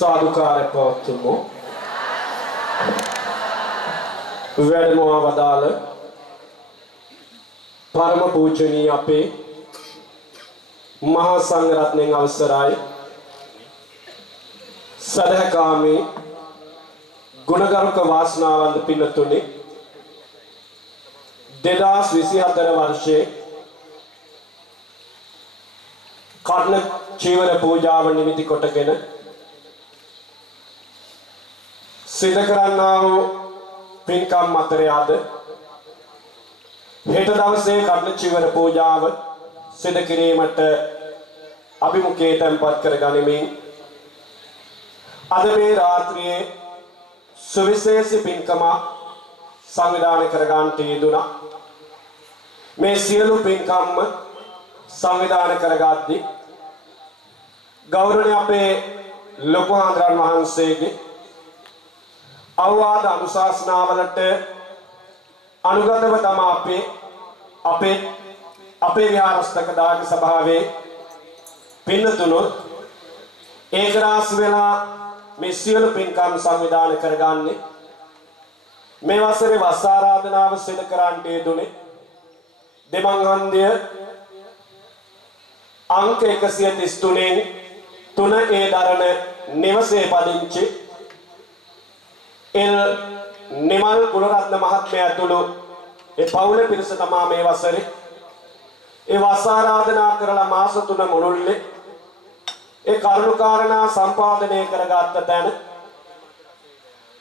සාදුකාරය පවත්වමු. වැඩමවා වදාළ පරම පූජනීය අපේ මහා සංඝරත්නයන් අවසරයි සදහකාමී ගුණගරුක වාසනාවන්ත පින්තුනි 2024 වර්ෂයේ කර්ණ චීවර පූජාව නිමිති කොටගෙන සිදු කරන්නා වූ පින්කම් අතරේ අද හෙට දවසේ කර්ණ චීවර පූජාව සිදු කිරීමට අභිමුඛය තැන්පත් කර ගනිමින් අද මේ රාත්‍රියේ සුවිශේෂී පින්කම සංවිධානය කර ගන්නට යෙදුණා. මේ සියලු පින්කම්ම සංවිධානය කරගද්දී ගෞරවනීය අපේ ලොකු හාමුදුරන් වහන්සේගේ අවවාද අනුශාසනාවලට අනුගතව තමයි අපේ විහාරස්ථක දායක සභාවේ පින්තුණු ඒකරාස් වෙලා මේ සියලු පින්කම් සංවිධානය කරගන්නේ. මේ වසරේ වස් ආරාධනාව සිදු කරන්නට යෙදුනේ දෙමංහන්දිය අංක 133 3 ඒ දරණ නිවසේ පදිංචි එල් නිමල් කුලරත්න මහත්මයා ඇතුළු ඒ පවුලේ පිරිස තමයි මේ වසරේ ඒ වස් ආරාධනා කරලා මාස 3 මුළුල්ලේ ඒ කරුණාකාරණා සම්පාදනය කරගත්ත තැන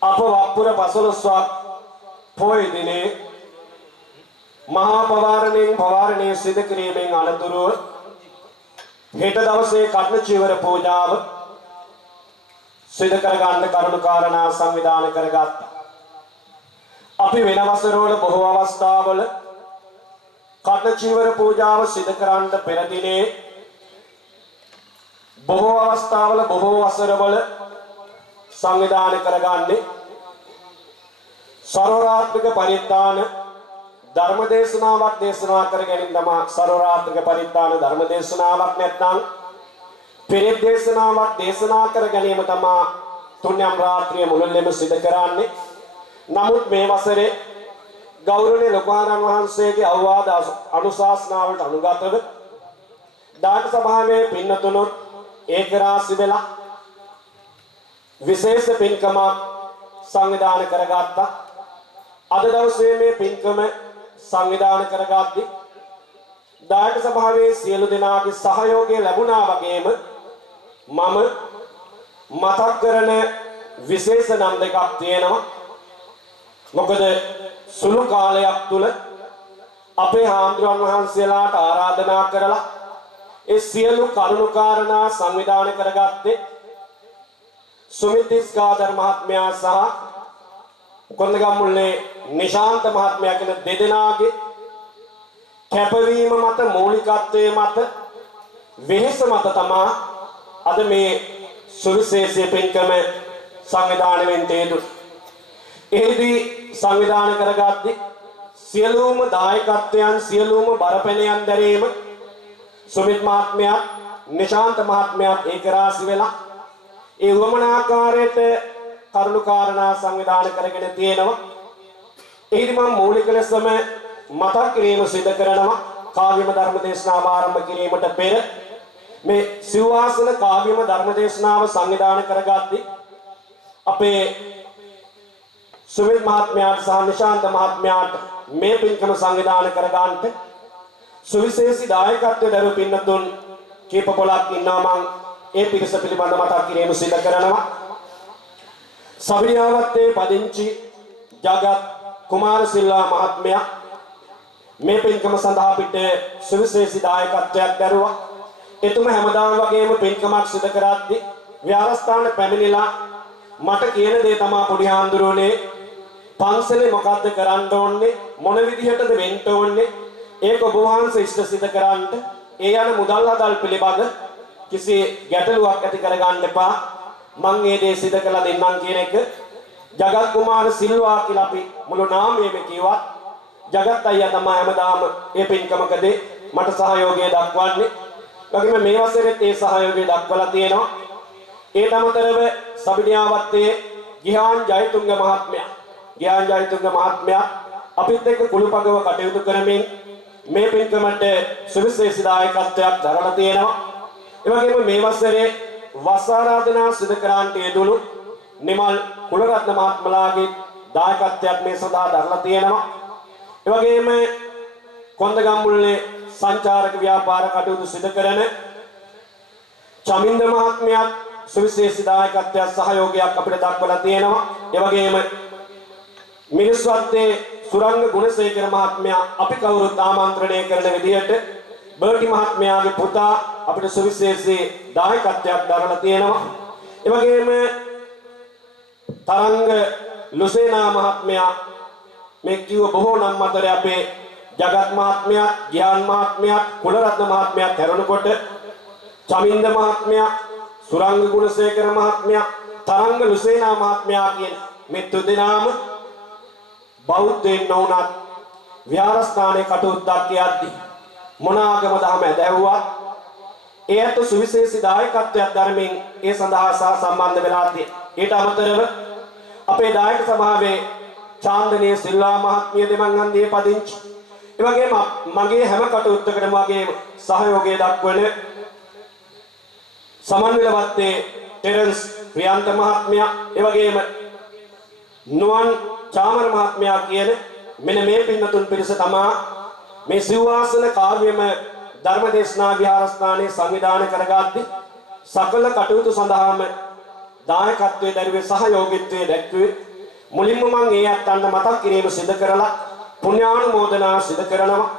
අප වප්පුර 15ක් පොය දිනේ මහා පවාරණය සිදු කිරීමෙන් අනතුරුව හෙට දවසේ කර්ණ චීවර පූජාව සිදු කරගන්න කරුණාකාරණා සංවිධානය කරගත්තා. අපි වෙන වසරවල බොහෝ අවස්ථාවල කර්ණ චීවර පූජාව සිදු කරන්න පෙර දිනේ බොහෝ අවස්ථාවල බොහෝ වසරවල සංවිධානය කරගන්නේ සර්වරාත්‍රික පරිත්‍යාන ධර්ම දේශනාවක් දේශනා කර ගැනීම තමයි සර්වරාත්‍රික පරිත්‍යාන ධර්ම දේශනාවක් නැත්නම් පිරිත් දේශනාවක් දේශනා කර ගැනීම තමයි තුන්යම් රාත්‍රිය මුළුල්ලේම සිදු කරන්නේ. නමුත් මේ වසරේ ගෞරවනීය ලොකුහාරන් වහන්සේගේ අවවාද අනුශාසනාවලට අනුගතව දායක සභාවේ පින්තුණුත් ඒකරාශි වෙලා විශේෂ පින්කමක් සංවිධානය කරගත්තා. අද දවසේ මේ පින්කම සංවිධානය කරගද්දී දායක සභාවේ සියලු දෙනාගේ සහයෝගය ලැබුණා වගේම මම මතක් කරන විශේෂ නම් දෙකක් තියෙනවා. මොකද සුළු කාලයක් තුල අපේ හාමුදුරන් වහන්සේලාට ආරාධනා කරලා ඒ සියලු කරුණාකාරණා සංවිධානය කරගත්තේ සුමිතිස් කාදර් මහත්මයා සහ කොන්දගම්මුල්ලේ නිශාන්ත මහත්මයා කියන දෙදෙනාගේ කැපවීම මත මූලිකත්වයේ මත වෙහෙස මත තමයි අද මේ සුවිශේෂී පින්කම සංවිධානය වෙන්නේ. එහිදී සංවිධානය කරගත්තී සියලුම දායකත්වයන් සියලුම බරපැනයන් දැරීම සුමිත් මහත්මයා නිශාන්ත මහත්මයා ඒකරාශි වෙලා ඒ වමනාකාරයට කරුණු කාරණා සංවිධානය කරගෙන තියෙනවා. එහිදී මම මූලික ලෙසම මතක් කිරීම සිදු කරනවා. කාව්‍යම ධර්ම දේශනාව ආරම්භ කිරීමට පෙර මේ සිව්වාසන කාව්‍යම ධර්ම දේශනාව සංවිධානය කරගද්දී අපේ සුමිත් මහත්මයාට සහ නිශාන්ත මහත්මයාට මේ පින්කම සංවිධානය කරගන්නට සුවිශේෂී දායකත්වයේ දරුව පින්නතුන් කීප පොලක් ඉන්නවා. මම ඒ පිරිස පිළිබඳ මතක් කිරීම සිදු කරනවා. සබිනියාවත්තේ පදිංචි ජගත් කුමාර සිල්වා මහත්මයා මේ පින්කම සඳහා පිට සුවිශේෂී දායකත්වයක් දරුවා. එතුම හැමදාම වගේම පින්කමක් සිදු කරද්දී විහාරස්ථාන පැමිණිලා මට කියන දේ තමයි පොඩි හාමුදුරුවනේ පන්සලේ මොකද්ද කරන්න ඕනේ මොන විදිහටද වෙන්න ඕනේ ඒක ඔබ වහන්සේ ඉෂ්ට සිදු කරන්න ඒ යන මුදල් හදල් පිළිබඳ කිසි ගැටලුවක් ඇති කරගන්න එපා මම මේ දේ සිදු කළා දෙන්නම් කියන එක ජගත් කුමාර සිල්වා කියලා අපි මුළු නාමයේම කිව්වා. ජගත් අයියා තමයි හැමදාම මේ පින්කමකදී මට සහයෝගය දක්වන්නේ. වගේම මේ වසරේත් ඒ සහයෝගය දක්වලා තියෙනවා. ඒට අමතරව සබිනියාවත්තේ ගිහාන් ජයතුංග මහත්මයා අපිත් එක්ක කුළුපගව කටයුතු කරමින් මේ පින්කමට සුවිශේෂී දායකත්වයක් දරලා තියෙනවා. ඒ වගේම මේ වසරේ වස් ආරාධනා සිදු කරන්නට යෙදුණු නිමල් කුලරත්න මහත්මලාගේ දායකත්වයක් මේ සඳහා දරලා තියෙනවා. ඒ වගේම කොන්දගම්මුල්ලේ සංචාරක ව්‍යාපාර කටයුතු සිදු කරන චමින්ද මහත්මයා සුවිශේෂී දායකත්වයක් සහයෝගයක් අපිට දක්වලා තියෙනවා. ඒ වගේම මිනිස්වත්තේ සුරංග ගුණසේකර මහත්මයා අපි කවුරුත් ආමන්ත්‍රණය කරන විදිහට බර්ටි මහත්මයාගේ පුතා අපිට සුවිශේෂී දායකත්වයක් දරලා තියෙනවා. ඒ වගේම තරංග ලුසේනා මහත්මයා මේ කිව්ව බොහෝ නම් අතර අපේ ජගත් මහත්මයා, ගියාන් මහත්මයා, කුලරත්න මහත්මයා හැරෙනකොට චමින්ද මහත්මයා, සුරංග ගුණසේකර මහත්මයා, තරංග ලුසේනා මහත්මයා කියන මේ තුදෙනාම බෞද්ධයන් නොවුනත් විහාරස්ථානයේ කටයුත්තක් යද්දී මොන ආගම දහම ඇදහුවා ඒත් සුවිශේෂී දායකත්වයක් ධර්මයෙන් ඒ සඳහා සම්බන්ධ වෙලා තියෙනවා. ඊට අමතරව අපේ දායක සභාවේ චාන්දනීය සිල්වා මහත්මිය දෙමන්හන්දියේ පදිංචි. ඒ වගේම මගේ හැම කටයුත්තකටම වගේම සහයෝගය දක්වන සමන්විලවත්තේ ටෙරන්ස් ප්‍රියන්ත මහත්මයා, ඒ වගේම නුවන් චාමර මහත්මයා කියන මෙන්න මේ පින්නතුන් පිරිස තමා මේ සිව්වාසන කාව්‍යම ධර්මදේශනා විහාරස්ථානයේ සංවිධානය කරගද්දී සකල කටයුතු සඳහාම දායකත්වයේ දරුවේ සහයෝගීත්වයේ දැක්වේ. මුලින්ම මම ඒ අත්යන්ට මතක් කිරීම සිදු කරලා පුණ්‍යානුමෝදනා සිදු කරනවා.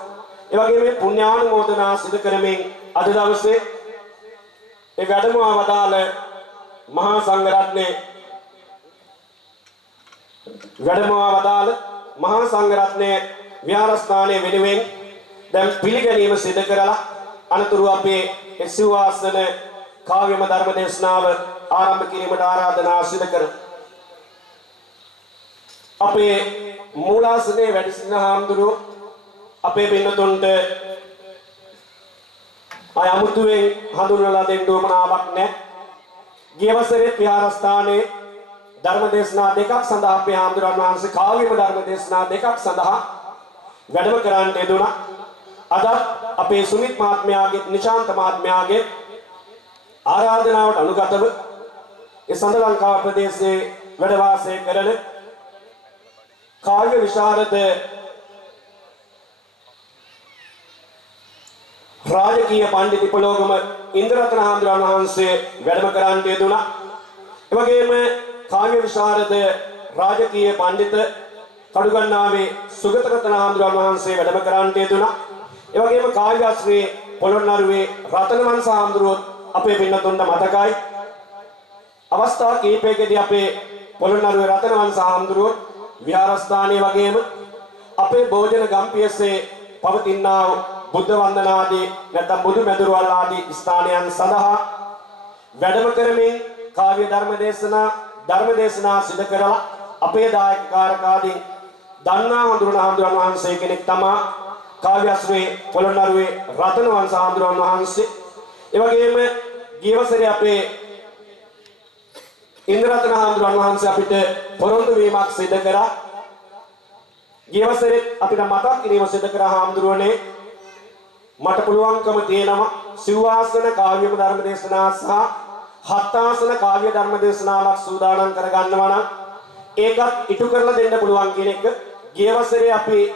ඒ වගේම මේ පුණ්‍යානුමෝදනා සිදු කරමින් අද දවසේ ඒ වැඩමවා වදාළ මහා සංඝරත්නයේ විහාරස්ථානයේ වෙනුවෙන් දැන් පිළිගැනීම සිදු කරලා අනතුරු අපේ සිව්වාසන කාව්‍යම ධර්ම දේශනාව ආරම්භ කිරීමට ආරාධනා සිදු කරමු. අපේ මූලාසනයේ වැඩ සිටින හාමුදුරුවෝ අපේ පින්නතුන්ට අයමුතුවෙන් හඳුන්වලා දෙන්න උවමනාවක් නැහැ. ගිය වසරේ විහාරස්ථානයේ ධර්ම දේශනා දෙකක් සඳහා අපේ හාමුදුරන් වහන්සේ කාව්‍යම ධර්ම දේශනා දෙකක් සඳහා වැඩම කරන්නට යෙදුණා. අද අපේ සුමිත් මහත්මයාගේ නිශාන්ත මහත්මයාගේ ආරාධනාවට අනුගතව ඒ සඳ ලංකාව ප්‍රදේශයේ වැඩ වාසය කරන කාව්‍ය විශාරද රාජකීය පඬිතු පොළොගම ඉන්ද්‍රරත්න හාමුදුරන් වහන්සේ වැඩම කරන්නට යෙදුණා. ඒ වගේම කාව්‍ය විශාරද රාජකීය පඬිතු කඩුගන්නාවේ සුගතරත්න හාමුදුරන් වහන්සේ වැඩම කරන්නට යෙදුණා. ඒ වගේම කාව්‍යශ්‍රී පොළොන්නරුවේ රතනවංශ හාමුදුරුවෝ අපේ පින්නතුන්ට මතකයි. අවස්ථා කීපයකදී අපේ පොළොන්නරුවේ රතනවංශ හාමුදුරුවෝ විහාරස්ථානයේ වගේම අපේ භෝජන ගම්පියසේ පවතිනා බුද්ධ වන්දනාදී නැත්නම් බුදු මැදුරුවල් ආදී ස්ථානයන් සඳහා වැඩම කරමින් කාව්‍ය ධර්ම දේශනා සිදු කරලා අපේ දායක කාරකාදී දන්නා හඳුනන හාමුදුරන් වහන්සේ කෙනෙක් තමයි කාව්‍යශ්‍රී පොළොන්නරුවේ රතනවංශ හාමුදුරන් වහන්සේ. ඒ වගේම ගිය වසරේ අපේ ඉන්ද්‍රරතන හාමුදුරන් වහන්සේ අපිට පොරොන්දු වීමක් සිදු කරා. ගියවසරේ අපිට මතක් කිරීම සිදු කරා හාමුදුරුවනේ මට පුළුවන්කම තියෙනවා සිව්ආසන කාව්‍ය ධර්ම දේශනා සහ හත්ආසන කාව්‍ය ධර්ම දේශනාවක් සූදානම් කරගන්නවා නම් ඒකත් ඉටු කරලා දෙන්න පුළුවන් කියන එක ගියවසරේ අපි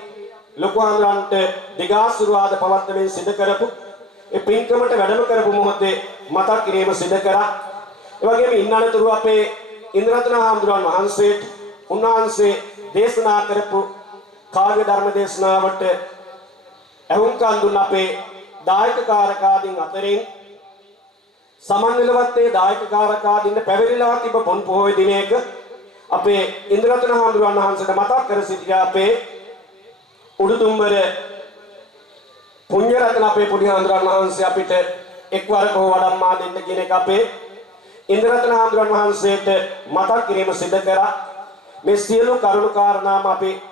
ලොකු හාමුදුරන්ට දිගාසුරුවාද පවත්වමින් සිදු කරපු ඒ පින්කමට වැඩම කරපු මොහොතේ මතක් කිරීම සිදු කරා. ඒ වගේම ඉන්නනතුරු අපේ ඉන්ද්‍රරතන හාමුදුරන් වහන්සේට උන්වහන්සේ දේශනා කරපු කාව්‍ය ධර්ම දේශනාවට එවුන්කන් දුන්න අපේ දායක කාරකාදීන් අතරින් සමන්විලවත්තේ දායක කාරකාදීන් පැවිදිලා තිබ පොන් පොහොය දිනයක අපේ ඉන්ද්‍රරතන හාමුදුරන් වහන්සේට මතක් කර සිටියා අපේ උඩුදුම්බර පුණ්‍යරත්න අපේ පොඩි හාමුදුරන් වහන්සේ අපිට එක්වරක හෝ වඩම්මා දෙන්න කියන එක අපේ ඉන්ද්‍රරතන හාමුදුරන් වහන්සේට මතක් කිරීම සිදු කරා. මේ සියලු කරුණු කාරණාම අපි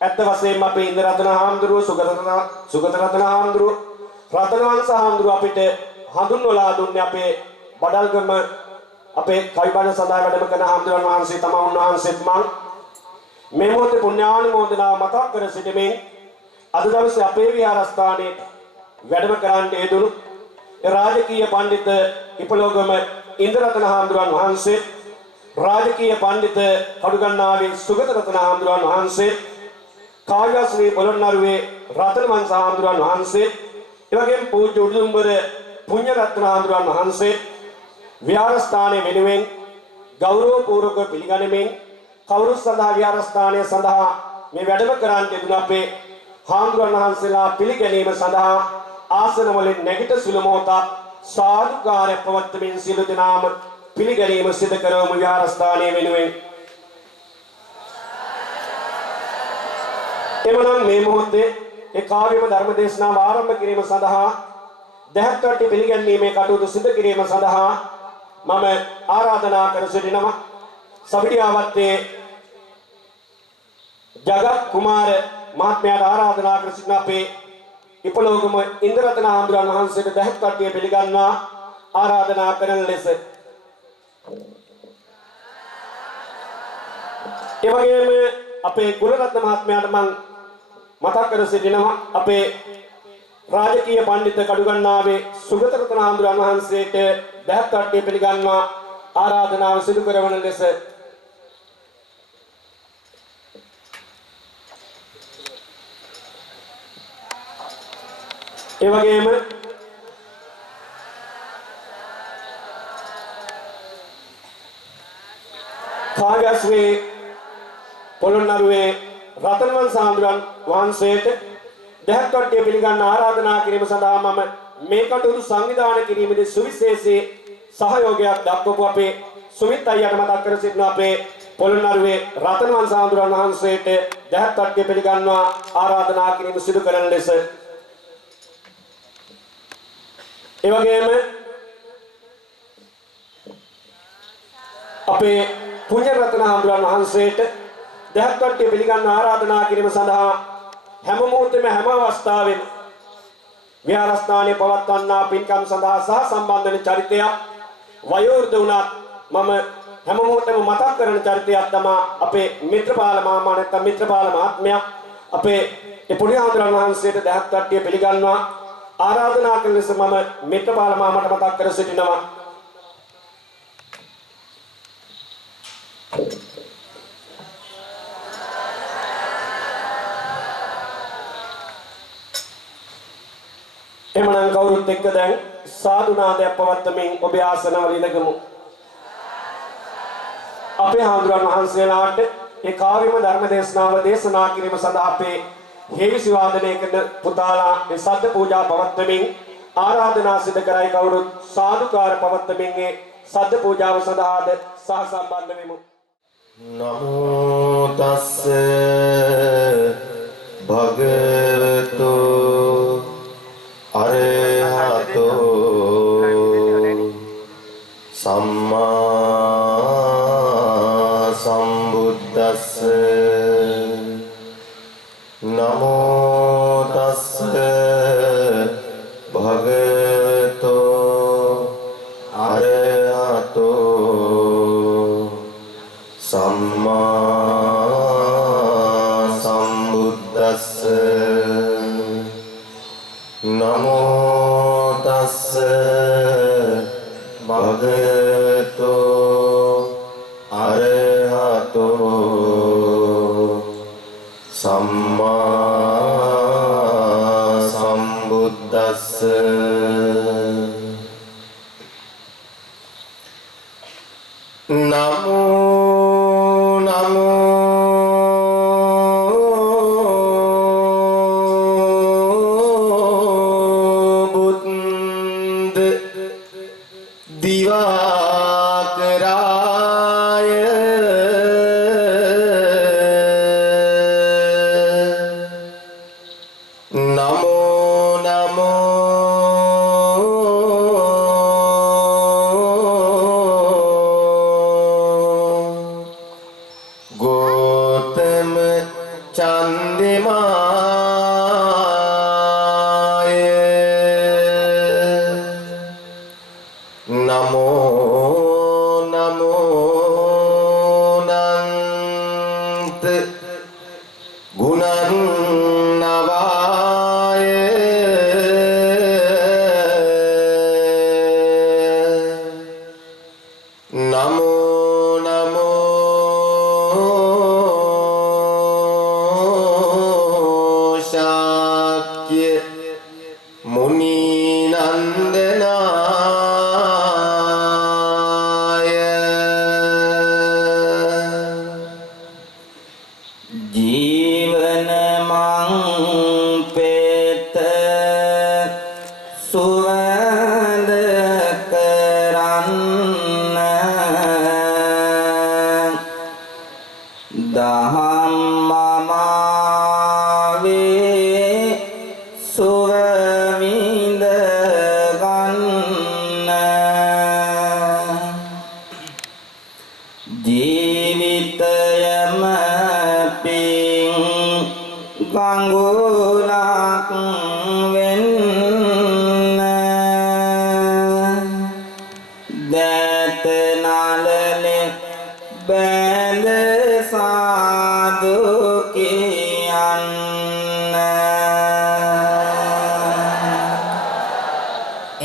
ඇත්ත වශයෙන්ම අපේ ඉන්ද්‍රරතන හාමුදුරුව සුගතරතන හාමුදුරුව රතනවංශ හාමුදුරුව අපිට හඳුන්වලා දුන්නේ අපේ බඩල්ගම අපේ කවිබණ සඳහා වැඩම කරන හාමුදුරන් වහන්සේ තමයි උන්වහන්සේත් මං මේ මොහොතේ පුණ්‍යානුමෝදනාව මතක් කර සිටමින් අද දවසේ අපේ විහාරස්ථානයේ වැඩම කරන්නට යෙදුණු රාජකීය පඬිත ඉපලෝගම ඉන්ද්‍රරතන හාමුදුරන් වහන්සේ රාජකීය පඬිත කඩුගන්නාවේ සුගතරතන හාමුදුරන් වහන්සේ කාව්‍යශ්‍රී පොළොන්නරුවේ රතනවංශ හාමුදුරන් වහන්සේ එවැගේම පූජ්‍ය උඩුදුම්බර පුණ්‍යරත්න හාමුදුරන් වහන්සේ විහාරස්ථානයේ වෙනුවෙන් ගෞරවපූර්වක පිළිගනිමින් කවුරුත් සඳහා විහාරස්ථානය සඳහා මේ වැඩම කරන්නට යෙදුණු අපේ හාමුදුරන් වහන්සේලා පිළිගැනීම සඳහා ආසන වලින් නැගිට සුළු මොහොතක් සාදුකාරය පවත්වමින් සියලු දෙනාම පිළිගැනීම සිදු කරවමු විහාරස්ථානයේ වෙනුවෙන්. එමනම් මේ මොහොතේ ඒ කාව්‍යම ධර්ම දේශනාව ආරම්භ කිරීම සඳහා දැහැත්වට්ටි පිළිගැන්වීමේ කටයුතු සිදු කිරීම සඳහා මම ආරාධනා කර සිටිනවා සබිඩියාවත්තේ ජගත් කුමාර මහත්මයාට ආරාධනා කර සිටින අපේ ඉපලෝගම ඉන්ද්‍රරතන හාමුදුරන් වහන්සේට දැහැත්වට්ටිය පිළිගන්වා ආරාධනා කරන ලෙස ඒ වගේම අපේ කුලරත්න මහත්මයාට මම මතක් කර සිටිනවා අපේ රාජකීය පඬිත කඩුගන්නාවේ සුගතරතන හාමුදුරන් වහන්සේට දැහැත්වට්ටිය පිළිගන්වා ආරාධනාව සිදු කරවන ලෙස ඒ වගේම කාව්‍යශ්‍රී පොළොන්නරුවේ රතනවංශ හාමුදුරන් වහන්සේට දැහැත්වට්ටිය පිළිගන්න ආරාධනා කිරීම සඳහා මම මේ කටයුතු සංවිධානය කිරීමේදී සුවිශේෂී සහයෝගයක් දක්වපු අපේ සුමිත් අයියට මතක් කර සිටින අපේ පොළොන්නරුවේ රතනවංශ හාමුදුරන් වහන්සේට දැහැත්වට්ටිය පිළිගන්වා ආරාධනා කිරීම සිදු කරන ලෙස ඒ වගේම අපේ පුණ්‍යරත්න හාමුදුරන් වහන්සේට දැහැත්වට්ටිය පිළිගන්න ආරාධනා කිරීම සඳහා හැම මොහොතෙම හැම අවස්ථාවෙම විහාරස්ථානයේ පවත්වන්නා පින්කම් සඳහා සහ සම්බන්ධ වෙන චරිතයක් වයෝවෘද්ධ වුණත් මම හැම මොහොතෙම මතක් කරන චරිතයක් තමයි අපේ මිත්‍රපාල මාමා නැත්නම් මිත්‍රපාල මහත්මයා අපේ ඒ පුණ්‍ය හාමුදුරන් වහන්සේට දැහැත්වට්ටිය පිළිගන්නවා ආරාධනා කළ ලෙස මම මිත්‍රපාල මාමට මතක් කර සිටිනවා. එමනම් කවුරුත් එක්ක දැන් සාදු නාදයක් පවත්වමින් ඔබේ ආසනවල ඉඳගමු. අපේ හාමුදුරන් වහන්සේලාට ඒ කාව්‍යම ධර්ම දේශනාව දේශනා කිරීම සඳහා අපේ හේවිසි වාදනය කරන පුතාලා මේ සද්ද පූජා පවත්වමින් ආරාධනා සිදු කරයි කවුරුත් සාදුකාර පවත්වමින් ඒ සද්ද පූජාව සඳහාද සහ සම්බන්ධ වෙමු. නමෝ තස්ස භගවතු අරහතෝ සම්මා සම්බුද්දස්ස නමෝ තස්ස භගවතු අරහතෝ සම්මා සම්බුද්දස්ස නමෝ නමෝ බුද්ද දිවාකරාය නමෝ නමෝ ගෝතම චන්දිමාය නමෝ නමෝ නන්ත ගුණන්නවාය නමෝ නමෝ ශාක්‍ය මුනි නන්දනාය ජීවන මං පෙත සුවඳ කරන්න දහම් මමාවේ සුව විඳ ගන්න ජීවිතයම පිං ගඟුලක් වෙන්න දැත නලලෙ බැඳ සාදු කියන්න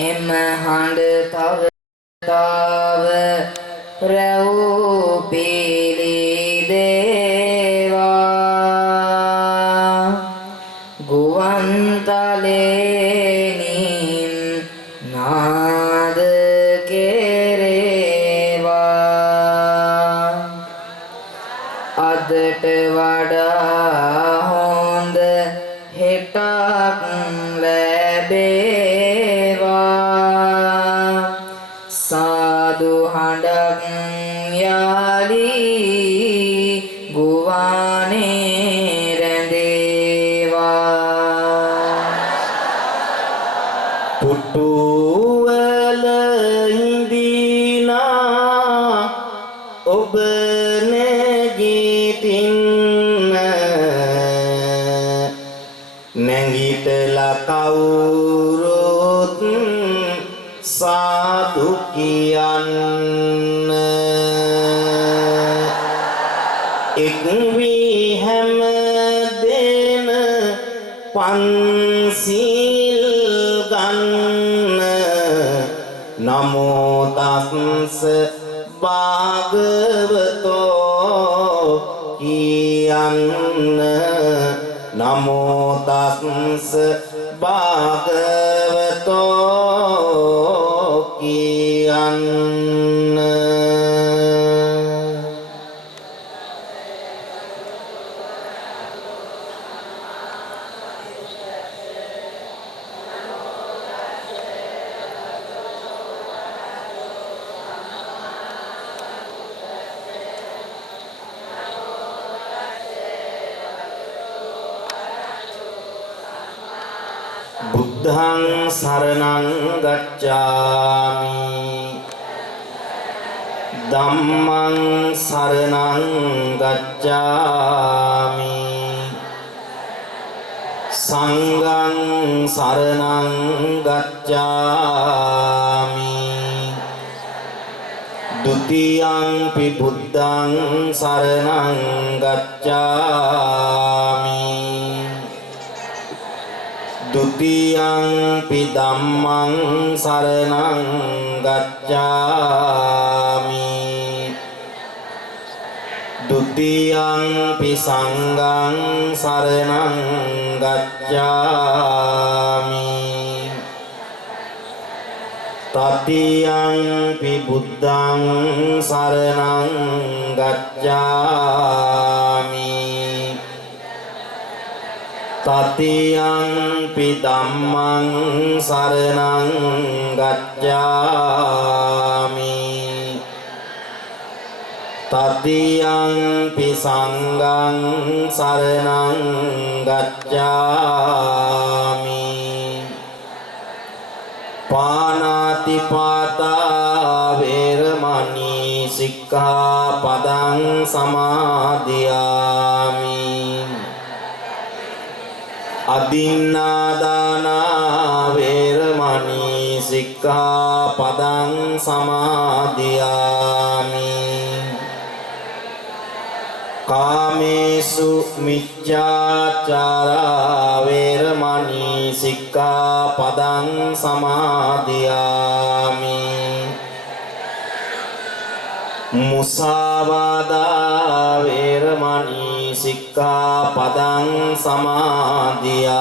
එම හඬ තව තව රැව් පීලි දේවා ගුවන්තලේනින් නාද කෙරේවා අදට වඩා හොඳ හෙටක් ලැබේවා සාදු හඬක් යාලී ගුවනේ රැඳේවා පුටුවල හිඳිනා ඔබ නැගිටින්න නැගිටලා කවුරුත් සාදු කියන්න එක් වී හැම දෙන පන්සිල් ගන්න නමෝ තස්ස භාගවතෝ කියන්න නමෝ තස්ස භාගවතෝ කියන්න බුද්ධං සරණං ගච්ඡාමි ධම්මං සරණං ගච්ඡාමි සංඝං සරණං ගච්ඡාමි ဒုတိယံ පි බුද්ධං සරණං ගච්ඡාමි Dutiyampi dhammang saranang gacchami Tutiyampi sanghang saranang gacchami Tatiyampi buddhang saranang gacchami Tatiyampi dhammang saranang gacchami Tatiyampi sanghang saranang gacchami Panatipata veramani sikkhapadang samadhiyami Adinādana veramani sikkhapadang samadhiyami Kāmesu micchācara veramani sikkhapadang samadhiyami Musāvādā veramani sikkhapadang samadhiyami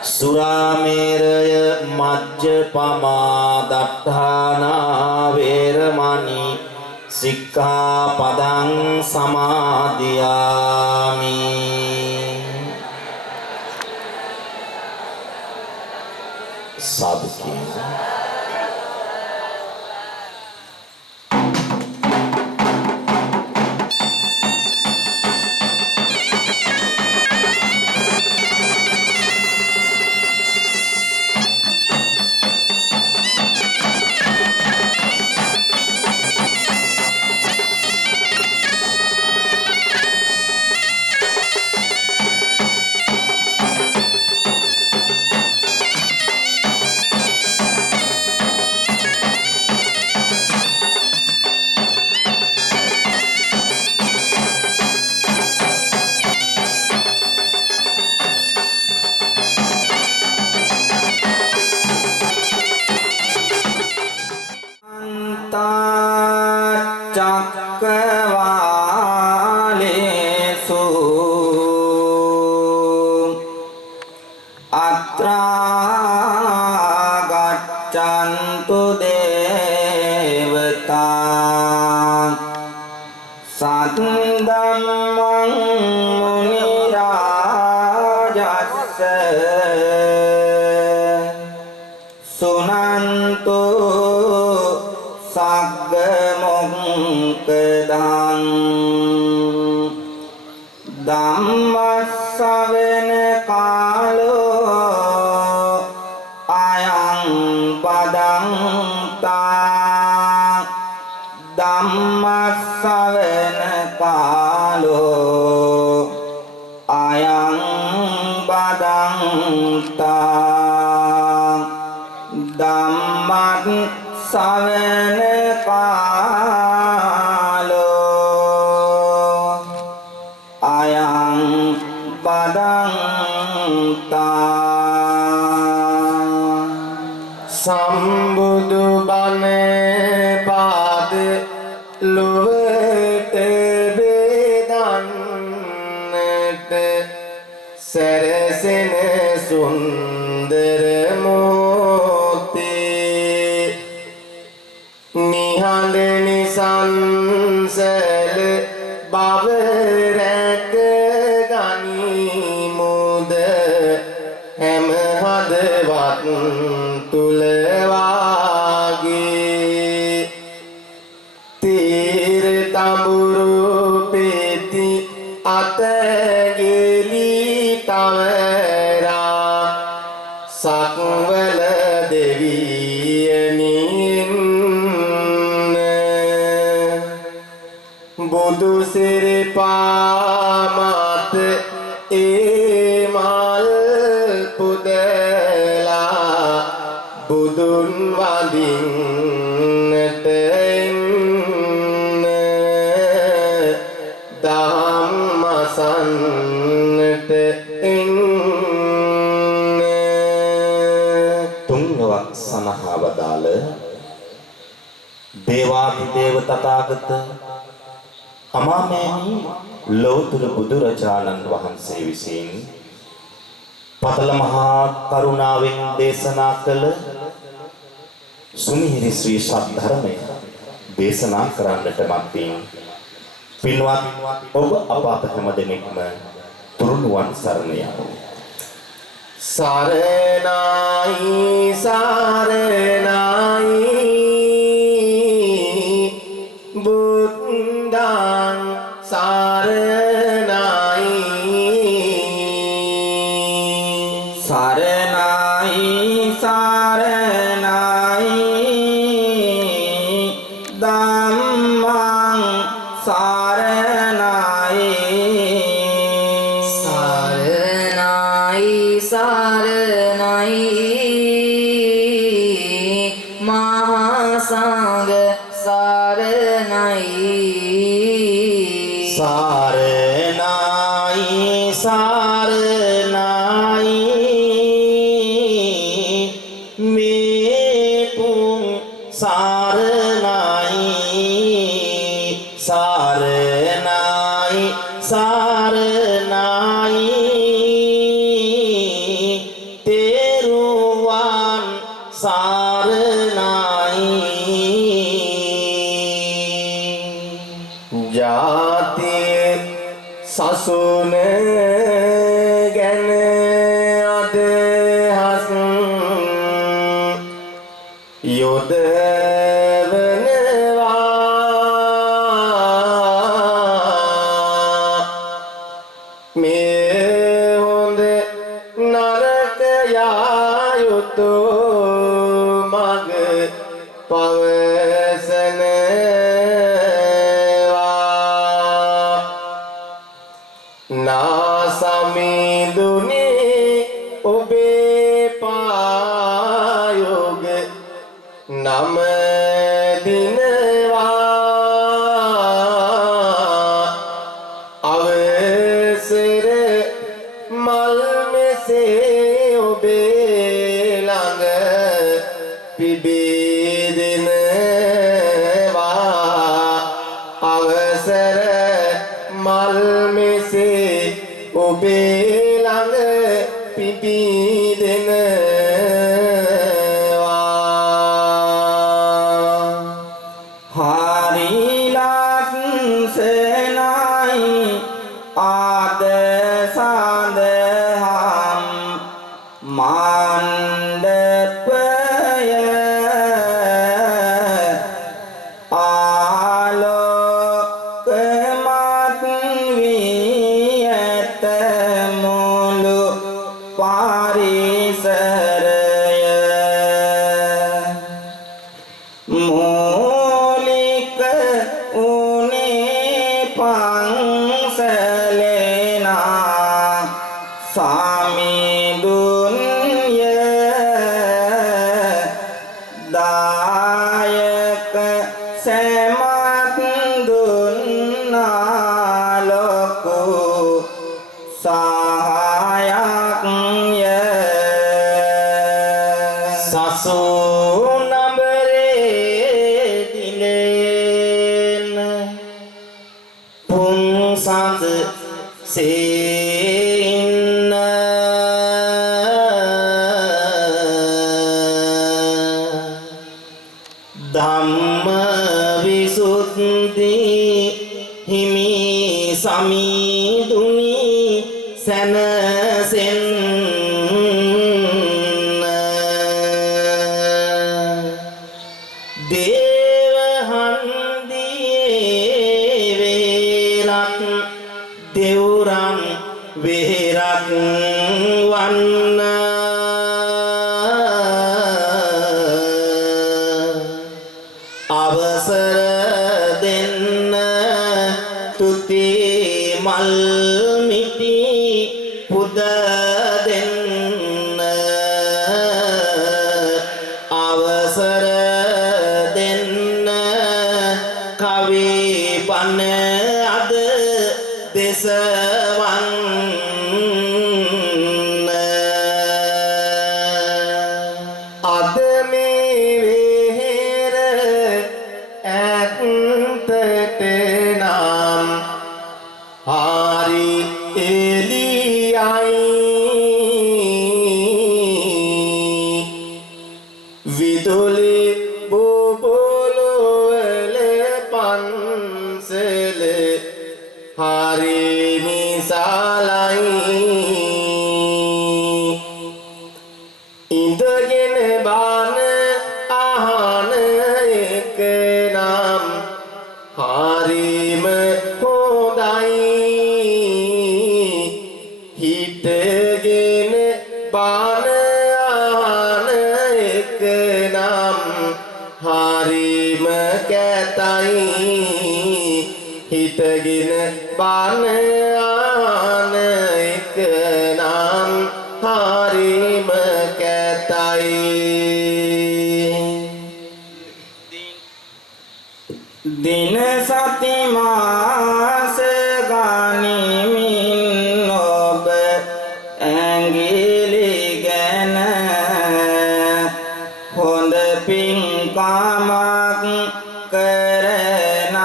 Surameraya majjapamā daṭṭhāna veramani sikkhapadang samadhiyami Sadhu චක්කවාලේසු අත්‍රා ගච්ඡන්තු දේවතා සද්දම්මං මුනි රාජස්ස සුනන්තු සග්ග මොක්ඛදං ධම්මස්සවෙන කාලෝ අයං පදංතා ධම්මස්සවෙන කාලෝ අයං බදංතා ධම්මත් සවෙන කාලෝ අයං බදංතා සම්බුදු බණ පාද ලොවට බෙදන්නට සැරසෙන සුන්දර මෝතේ නිහඬ නිසංසල බව රැක ගනිමුද හැම හදවත් තුල වාගේ තීර තඹුරු පෙති අතගෙලි තවරා සක්වල දෙවියනින් බුදු සිරිපා මත ඒ මල් පුදලා බුදුන් වඳින්නට එන්න ධම්මසන්නට එන්න තුන්වවක් සනහවදාල දේවාදිදේව තථාගත අමාමෑණී ලෝතුර බුදුරජාණන් වහන්සේ විසින් පතල මහා කරුණාවෙන් දේශනා කළ සුමිහිරි ශ්‍රී සද්ධර්මය දේශනා කරන්නට මත්ින් පින්වත් ඔබ අප හැම දෙනෙක්ම තුරුණුවන් සරණ යමු. සරණයි සරණයි බුද්ධං සරණයි සරණයි සරණයි ධම්මං සරණයි සරණයි සරණයි මහා සංඝ සරණයි සරණයි සරණයි මේතුම් සරණයි සරණයි සරණයි තෙරුවන් සරණයි ජාතිය සසුන ගැන අදහස් යොදවනවා මේ හොඳ නරක යායුතු මග පවසනවා නාසමිදුනේ ඔබේ පායුග නම දිනවා අවසර මල් මෙසේ ඔබේ ළඟ පිබිදෙනවා අවසර මල් මෙසේ ඔබේ ළඟ පිබිදෙනවා හරි ලස්සනයි ආද සඳහම් මණ්ඩපය ආලෝකමත් වී ඇත මුළු පරිසරය මූලික උනේ පන්සලේනා සාමිදුන්ය දායක සැමත් දුන්නා ලොකු සහායක්ය සසුනඹරේ දිලෙන පුන්සඳ සේන්න ධම්ම විසුද්ධි හිමි සමිඳුනි සැනසෙන්න දේවහන්දියේ වේරක් දෙවුරම් වේරක් වන්න අවසර දෙන්න තුති මල් මිටි පුද දෙන්න අවසර දෙන්න කවි පන අද දෙසවන් අද මේ වෙහෙර hari misalai ඉඳගෙන බාන අහන එක නම් හරිම හොඳයි හිටගෙන බාන අහන එක නම් හරිම කැතයි හිටගෙන බාන අහන එක නම් හරිම දින සති මාස ගනිමින් ඔබ ඇඟිලි ගැන හොඳ පින්කමක් කරන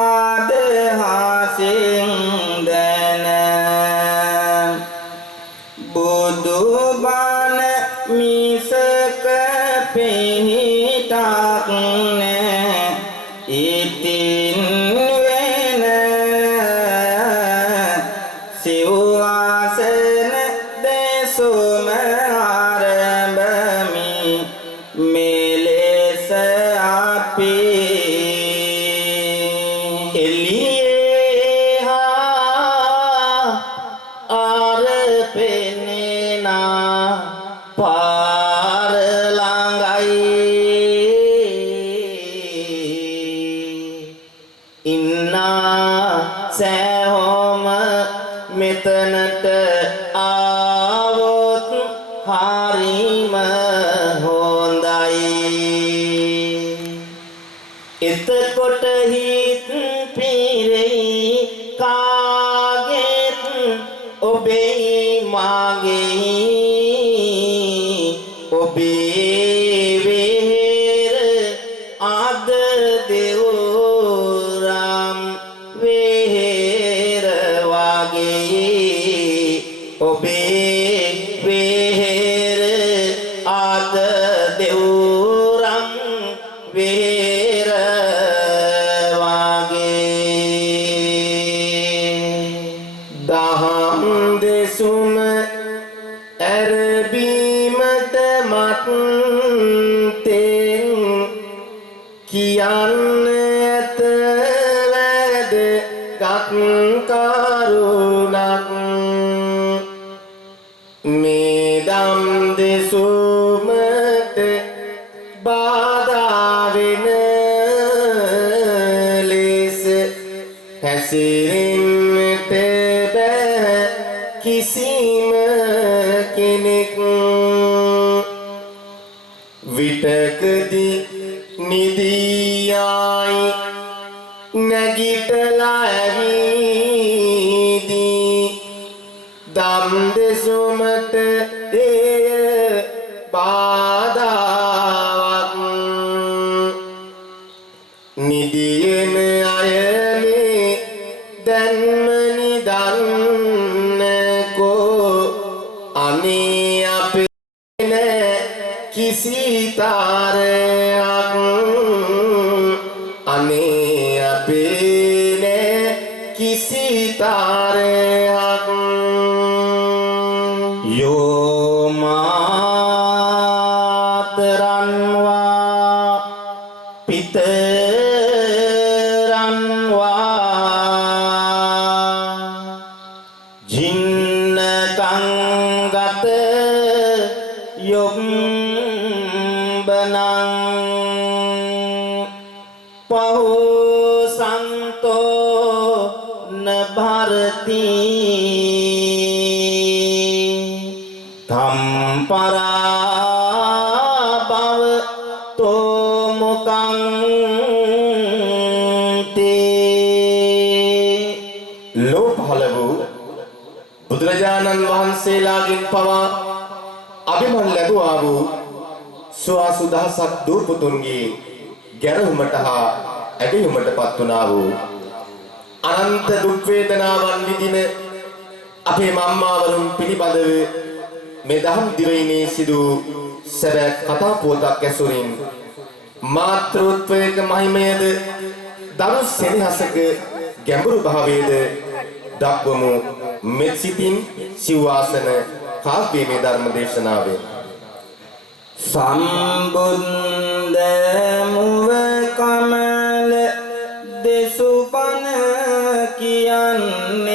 අදහසින් දැන බුදු බණ මිසක පිහිටක් නෑ ඉතින් වෙන සිව්වාසන දෙසුම ආරම්භමි මෙලෙස අපි එළියේ හා ආරපෙන්නනා පාර ළඟයි ඉන්නා සෑහොම මෙතනට ආවොත් හරිම හොඳයි එතකොට හිත පිරෙයි කාගෙත් ඔබේ මාගේ ඔබේ වෙහෙර අද දෙවුරම් වෙහෙර වගේ ඔබේ වෙහෙර අද දෙවුරම් වෙහෙර දහම් දෙසුම ඇරබීමට මත්තෙන් කියන්න ඇත වැදගත් කරුණක් මේ දම් දෙසුමට බාධා වෙන ලෙස හැසිරෙන්නට බෑ කිසිම කෙනෙක් විටකදී නිදියයි නැගිටලා ඇවිදී දම් දෙසුමට එය බාධාවක් නිදියන අය මේ දැන්ම නිදන්නකෝ අනේ අපේ නෑ කිසි තාරයක් අනේ අපේ නෑ කිසි තාරයක් යෝ මාතරන්වා පිතරන්වා ජින්නකං ගත යොම්බනං පහු සන්තෝ නභරති ධම්පරා භව තෝමුකං තේ ලෝ පහළ වූ බුදුරජාණන් වහන්සේලාගෙන් පවා අභිමන් ලැබුවා වූ සුවාසු දහසක් දූපුතුන්ගේ ගැරහුමට හා ඇගයුමට පත් වුණා වූ අනන්ත දුක් වේදනාවන් විඳින අපේ මම්මාවරුන් පිළිබඳව මේ දහම් දිවයිනේ සිදු සැබෑ කතා පුවතක් ඇසුරින් මාතෘත්වයක මහිමයද දරු සෙනෙහසක ගැඹුරු භාවයේද දක්වමු මෙත් සිතින් සිව්වාසන කාව්‍යමය ධර්ම දේශනාවේ. සම්බුද්ධ මුව කමල දෙසුපන කියන්නේ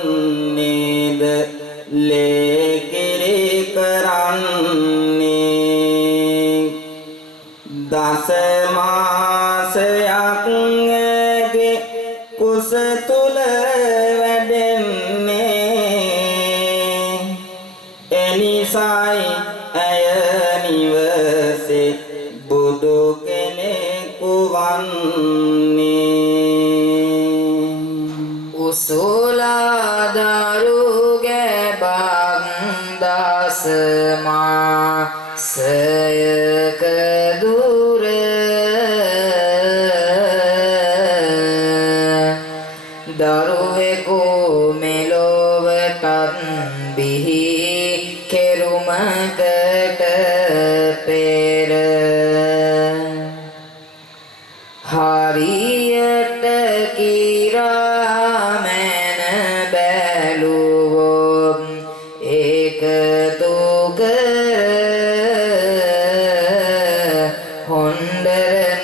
අම්මාවරුන්නේද ලේකිරි කරන්නේ දස මාසයක් ඇගේ කුස තුල වැඩෙන්නේ එනිසයි ඇය නිවසේ බුදු කෙනෙකු වන්නේ උසෝලා දරු ගැබක් දස මාසයක දුර දරුවෙකු මෙලොවටත් බිහි කෙරුමකට පෙර හරියට කිරා මැන බැලුවොත් ඒකතු කර හොන්දර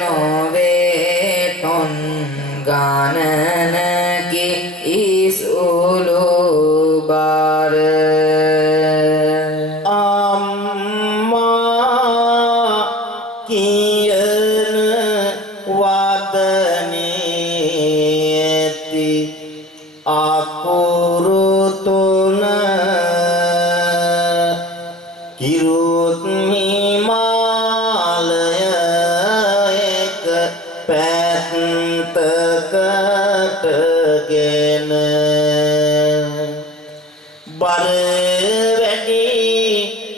නොවේ ටොන් ගානනකි ඉසුලු බාර අම්මා කියන වදනේ ඇති අකුරු තුන කිරුත් හිමාලය එක පැත්තකටගෙන බර වැඩි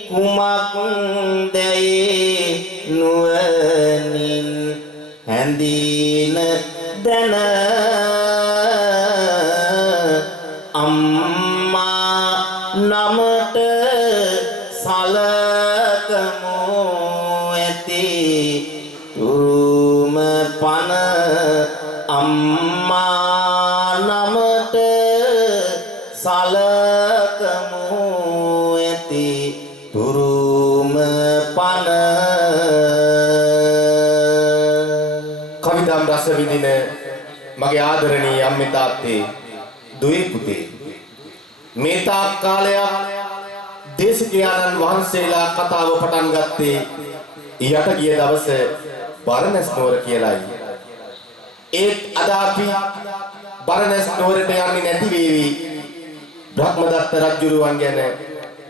කුමක් දැයි නුවණින් හැඳින දන අම්මා නමට සලකමු ඇති තුරුම පන අම්මා නමට සලකමු ඇති තුරුම පන කවිදම් රස විඳින මගේ ආදරණීය අම්මේ තාත්තේ දුවේ පුතේ මේ තාක් කාලයක් දේශකයන්න් වහන්සේලා කතාව පටන් ගත්තේ ඊට ගිය දවසේ බරණැස් නුවර කියලායි. ඒත් අද අපි බරණැස් නුවරට යන්නේ නැති වේවි. බ්‍රහ්මදත්ත රජුරුවන් ගැන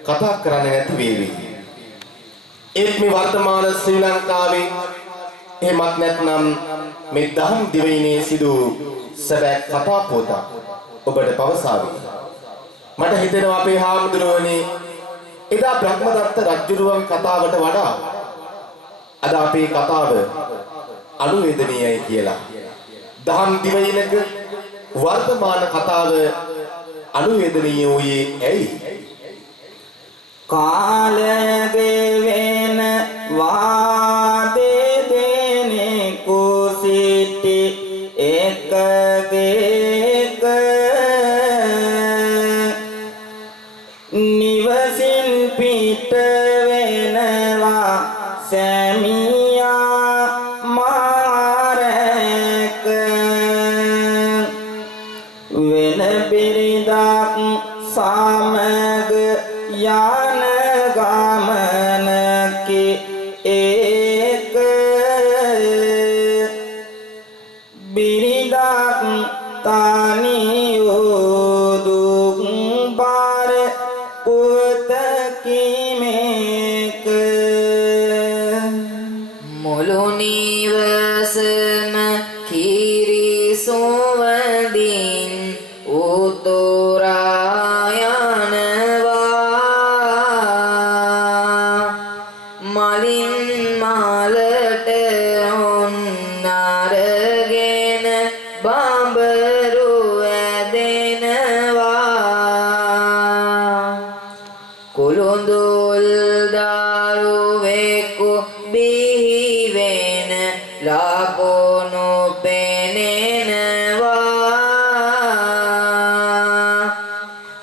කතා කරන්නේ නැති වේවි. ඒත් මේ වර්තමාන ශ්‍රී ලංකාවේ එහෙමත් නැත්නම් මේ දහම් දිවයිනේ සිදු සැබෑ කතා පොතක් ඔබට පවසාවි. මට හිතෙනවා අපේ හාමුදුරුවනේ එදා බ්‍රහ්මදත්ත රජුරුවන් කතාවට වඩා අද අපේ කතාව අනුවේදනීයයි කියලා. දහම් දිවයිනක වර්තමාන කතාව අනුවේදනීය වූයේ ඇයි? කාලයේ වෙන වාදේ දෙනේ කුසිටි එකගේක නිවසින් පිට වෙනවා සැමියා මාරක වෙන බිරිඳක් සමග යන ගමනකි ඒක බිරිඳක් තනියෝ දුක් බාර පුත කිමේක මුළු නිවසම කිරි සුවඳින් උතුරා යනවා මලින් මාලට ඔන්නරගෙන බඹරු ඇදෙනවා කුළුඳුල් දරුවෙකු ලකුණු පෙනෙනවා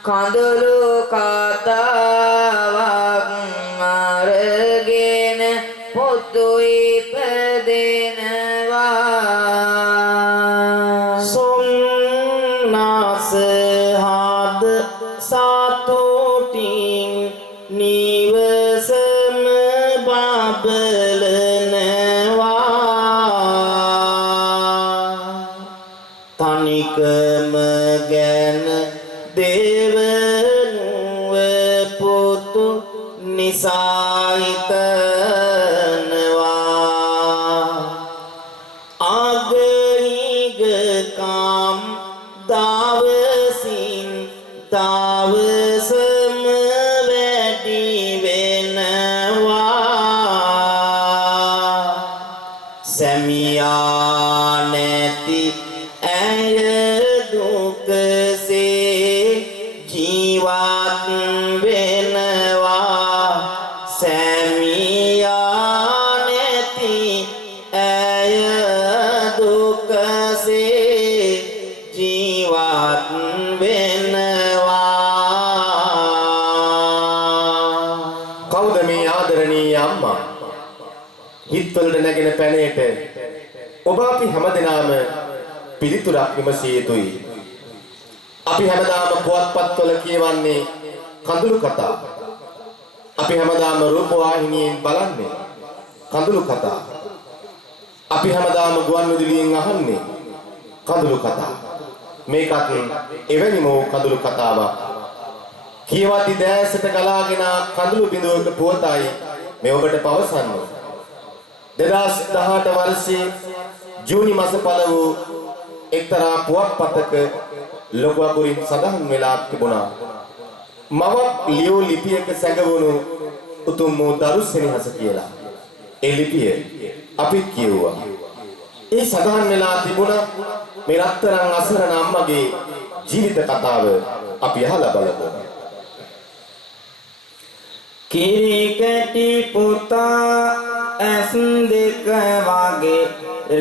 කඳුළු කතාවක් අරගෙන පොතු ඉපදෙනවා සොම්නස හද සතුටින් නිවසම බබලනවා තනිකම ගැන දේවනුව පුතු නිසා හිතනවා අගහිගකම් දවසින් දවසම වැඩි වෙනවා සැමියා නැති ඇය දුකසේ ජීවත් වෙනවා සැමියා නැති ඇය දුකසේ ජීවත් වෙනවා කවුද මේ ආදරණීය අම්මා? හිත්වලට නැගෙන පැනේට ඔබ අපි හැමදෙනාම පිළිතුරක් විමසිය යුතුයි. අපි හැමදාම පුවත්පත්වල කියවන්නේ කඳුළු කතා. අපි හැමදාම රූපවාහිනියෙන් බලන්නේ කඳුළු කතා. අපි හැමදාම ගුවන්විදුලියෙන් අහන්නේ කඳුළු කතා. මේකත් එවැනිම කඳුළු කතාවක්. කියවති දැසට ගලාගෙන කඳුළු බිඳුවක පුවතයි මේ ඔබට පවසන්නේ. 2018 වර්ෂයේ ජූනි මාස පළ වූ එක්තරා පුවත්පතක ලොකු අකුරින් සඳහන් වෙලා තිබුණා. මවක් ලියූ ලිපියක සැඟවුණු උතුම් වූ දරු සෙනෙහස කියලා. ඒ ලිපිය අපි කියුවා. ඒ සඳහන් වෙලා තිබුණ මේ රත්තරන් අසරණ අම්මගේ ජීවිත කතාව අපි අහලා බලමු. කිරිකැටි පුතා ඇස් දෙක වගේ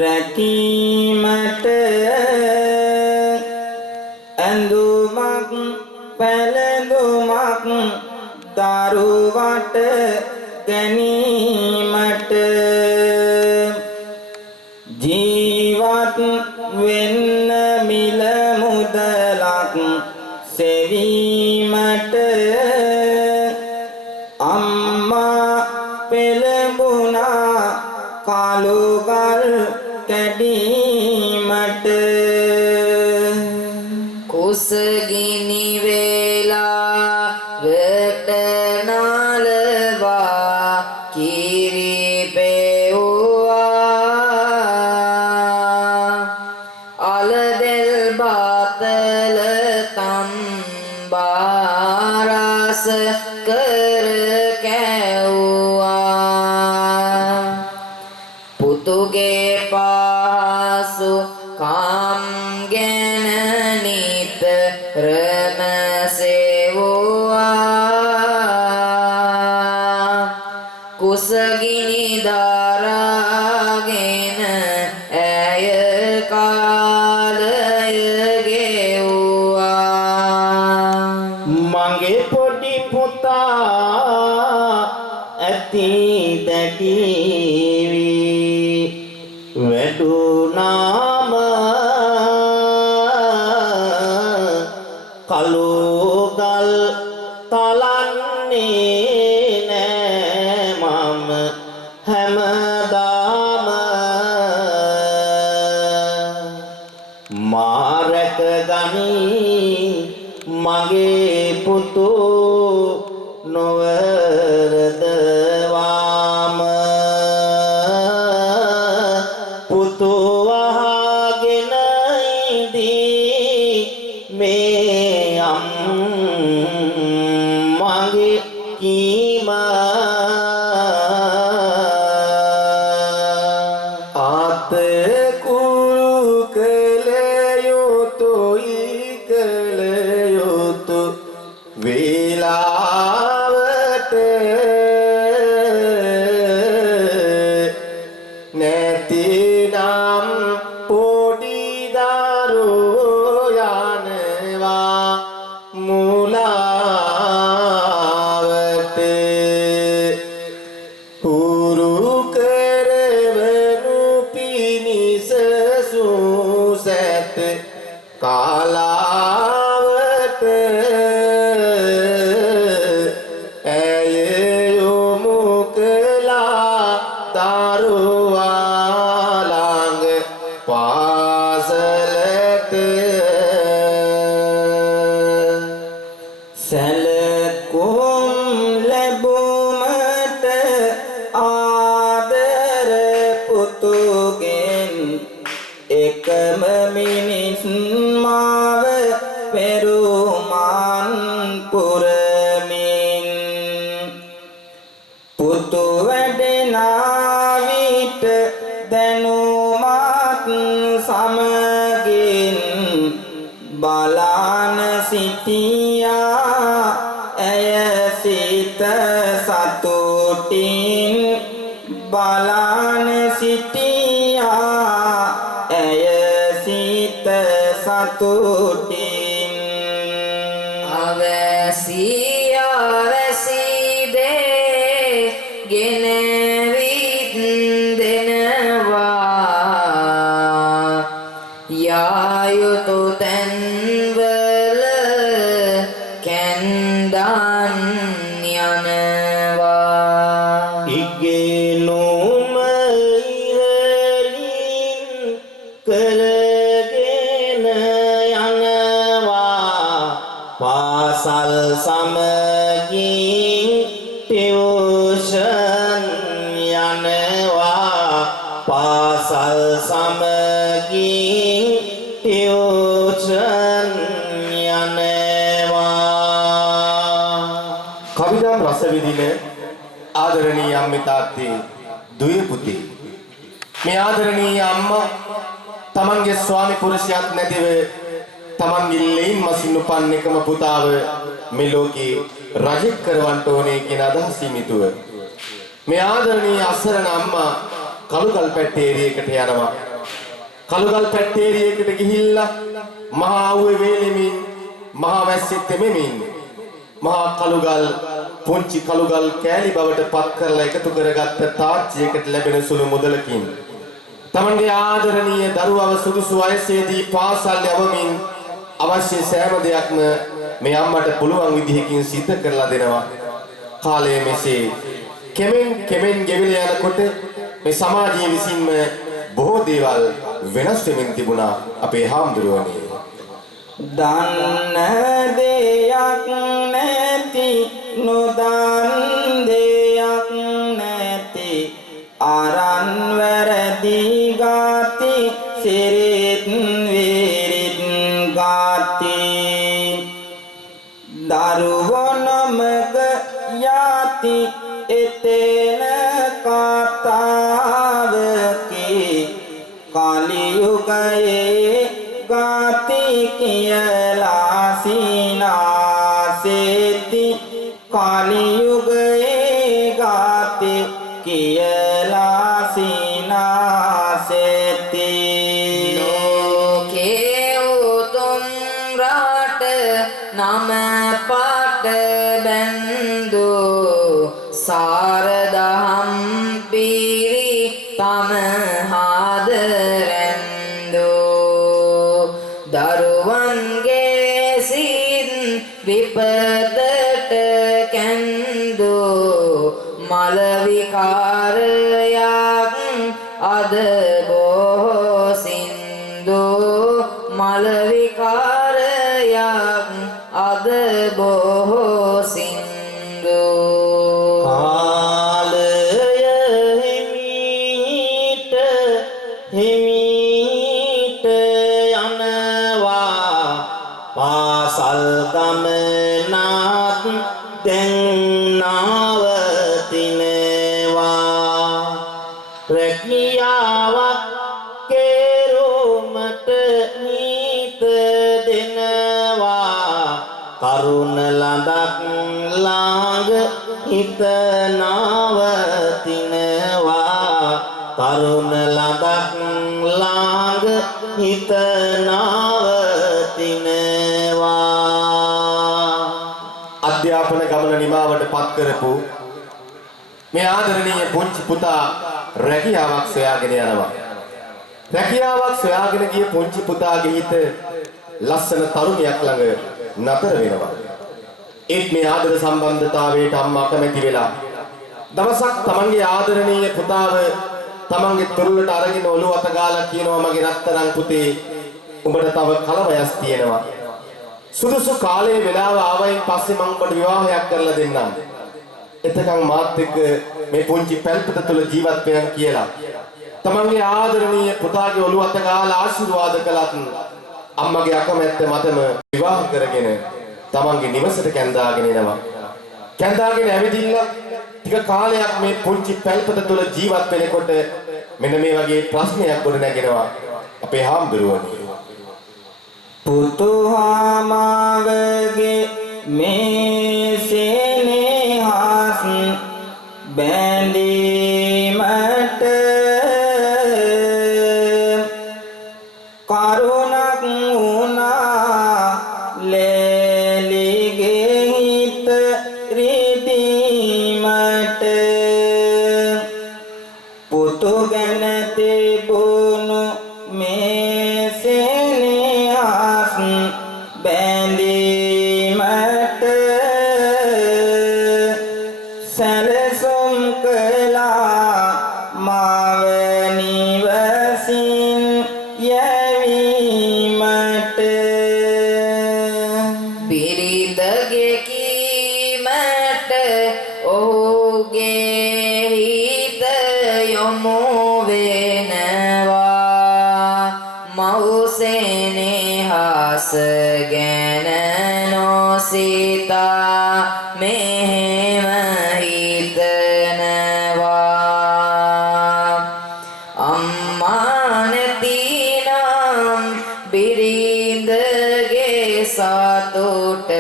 රැකීමට ඇඳුමක් පැළඳුමක් දරුවට ගැනීමට ජීවත් වෙන්න මිල මුදලක් සෙවීමට අම්මා පෙළඹුණා කලුගල් කැඩීමට කුසගිනි වේලා වට නාලවා කිරි පෙව්වා අලදෙල් බාතල තම්බාරස කර කැව්වා පුතුගේ පාසු කම් ගැන නිතරම සෙව්වා කුසගිනි දරාගෙන ඇය කාලය ගෙව්වා මගේ පොඩි පුතා ඇති දැකීවි වැටුනාම කලුගල් තලන්නේ නෑ මම හැමදාම මාරක ගනී මගේ පුතු නොවරදවාම පුතු වහ නැතිනම් පොඩි දරුවෝ යනවා මුලාවට හුරු කරවනු පිණිස සුසැත කාලාවට ඇය යොමු කළා දරුවා ළඟ පාසලට සැලකුම් ලැබුමට ආදර පුතුගෙන් එකම මිනිස් මාව පෙරුමන් පුරමින් පුතු වැඩෙනා විට දැනුමත් සමගින් බලාන සිටියා ඇය සිත සතුටින් බලාන සිටියා ඇය සිත සතුටින් අවැසි අවැසි දේ ගෙනවිත් දෙනවා යායුතු තැන්වල කැන්දන් යනවා ඉගෙනුම ඉහළින් කරගෙන යනවා පාසල් සමගින් ටියුෂන් යනවා පාසල් සමගින් ටියුෂන් යනවා කවිදාම් රස විඳින ආදරණීය අම්මේ තාත්තේ දුවේ පුතේ මේ ආදරණීය අම්මා තමන්ගේ ස්වාමි පුරුෂයාත් නැතිව තමන්ගේ ලෙයින් මසින් උපන් එකම පුතාව මේ ලෝකේ රජෙක් කරවන්න ඕනේ කියන අදහසින් යුතුව මේ ආදරණීය අසරණ අම්මා කළුගල් පැටේරියකට යනවා කළුගල් පැටේරියකට ගිහිල්ලා මහා ආවේ වේලෙමින් මහා වැස්සෙත් තෙමෙමින් මහා කළුගල් පුංචි කළුගල් කෑලි බවට පත් කරලා එකතු කරගත්ත තාච්චියකට ලැබෙන සුළු මුදලකින් තමන්ගේ ආදරණීය දරුවව සුදුසු වයසේදී පාසල් යවමින් අවශ්‍ය සෑම දෙයක්ම මේ අම්මට පුළුවන් විදිහකින් සිද්ධ කරලා දෙනවා කාලය මෙසේ කෙමෙන් ගෙවිලා යනකොට මේ සමාජයේ විසින්ම බොහෝ දේවල් වෙනස් වෙමින් තිබුණා අපේ හාමුදුරුවනේ දන්න දෙයක් නැති නොදන් දෙයක් නැති අරන් වැරදි ගාති සිරිත් විරිත් ගාති දරුවෝ නමක යති එතන කතාවකි කලියුගයේ ගාති කියලා සිනාසෙති කලියුගයේ ගාති කියලා සිනාසෙති ලෝකේ උතුම් රට නම පාට බැන්දු සාරදහම් පිරි තම හාදරැන්දු දරුවන්ගේ සිත් විපතට කැන්දු මල විකාරයක් අද බොහෝ සින්දු මල විකාරයක් අද බොහෝ සින්දු කාලය හිමීට යනවා පාසල් ගමනත් දැන් නවතිනවා රැකියාවක් කෙරුමට නීත දෙනවා කරුණ ලඳක් ළඟ හිත නවතිනවා කරුණ ලඳක් ලාඟ හිත නවතිනවා. අධ්‍යාපන ගමන නිමාවට පත් කරපු මේ ආදරණීය පුංචි පුතා රැකියාවක් සොයාගෙන යනවා. රැකියාවක් සොයාගෙන ගිය පුංචි පුතාගේ හිත ලස්සන තරුණියක් ළඟ නතර වෙනවා. ඒත් මේ ආදර සම්බන්ධතාවයට අම්මා කැමති වෙලා දවසක් තමන්ගේ ආදරණීය පුතාව තමන්ගේ තොරලට අරගෙන ඔළුව අත ගාලා කියනවා මගේ රත්තරන් පුතේ උඹට තව කල වයස් තියෙනවා. සුදුසු කාලයේ වෙලාව ආවයින් පස්සේ මම ඔබට විවාහයක් කරලා දෙන්නම්. එතකන් මාත් එක්ක මේ පුංචි පැල්පත තුල ජීවත් වෙන්න කියලා. තමන්ගේ ආදරණීය පුතාගේ ඔළුව අත ගාලා ආශිර්වාද කළත් අම්මගේ අකමැත්ත මතම විවාහ කරගෙන තමන්ගේ නිවසට කැඳාගෙන එනවා. කැඳාගෙන ඇවිදින්න ටික කාලයක් මේ පුංචි පැල්පත තුල ජීවත් වෙනකොට මෙන්න මේ වගේ ප්‍රශ්නයක් ගොඩ නැගෙනවා. අපේ හාමුදුරුවනේ පුතුහාමාවගේ මේ සෙනෙහස් බැඳීමට කරුණක් වුණා ලේලිගේ හිත රිදීමට පුතු ගැන තිබුණු මේ සෙනෙහස් බැඳීමට සැලසුම් කළා මාව නිවසින් යැවීමට බිරිඳගේ කීමට ඔහුගේ හිත යොමු වෙනවා. මව්සෙනෙහස ගැන නොසිතා මෙහෙම හිතනවා. අම්මා නැතිනම් බිරිඳගේ සතුට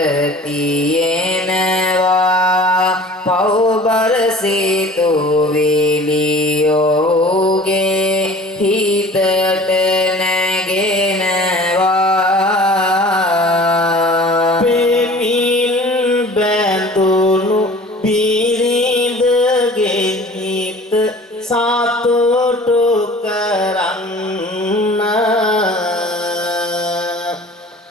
තියෙනවා. පව්බර සිතුවිලි ඔහුගේ හිතට නැගෙනවා. පෙමින් බැඳුණු බිරිඳගේ හිත සතුටු කරන්න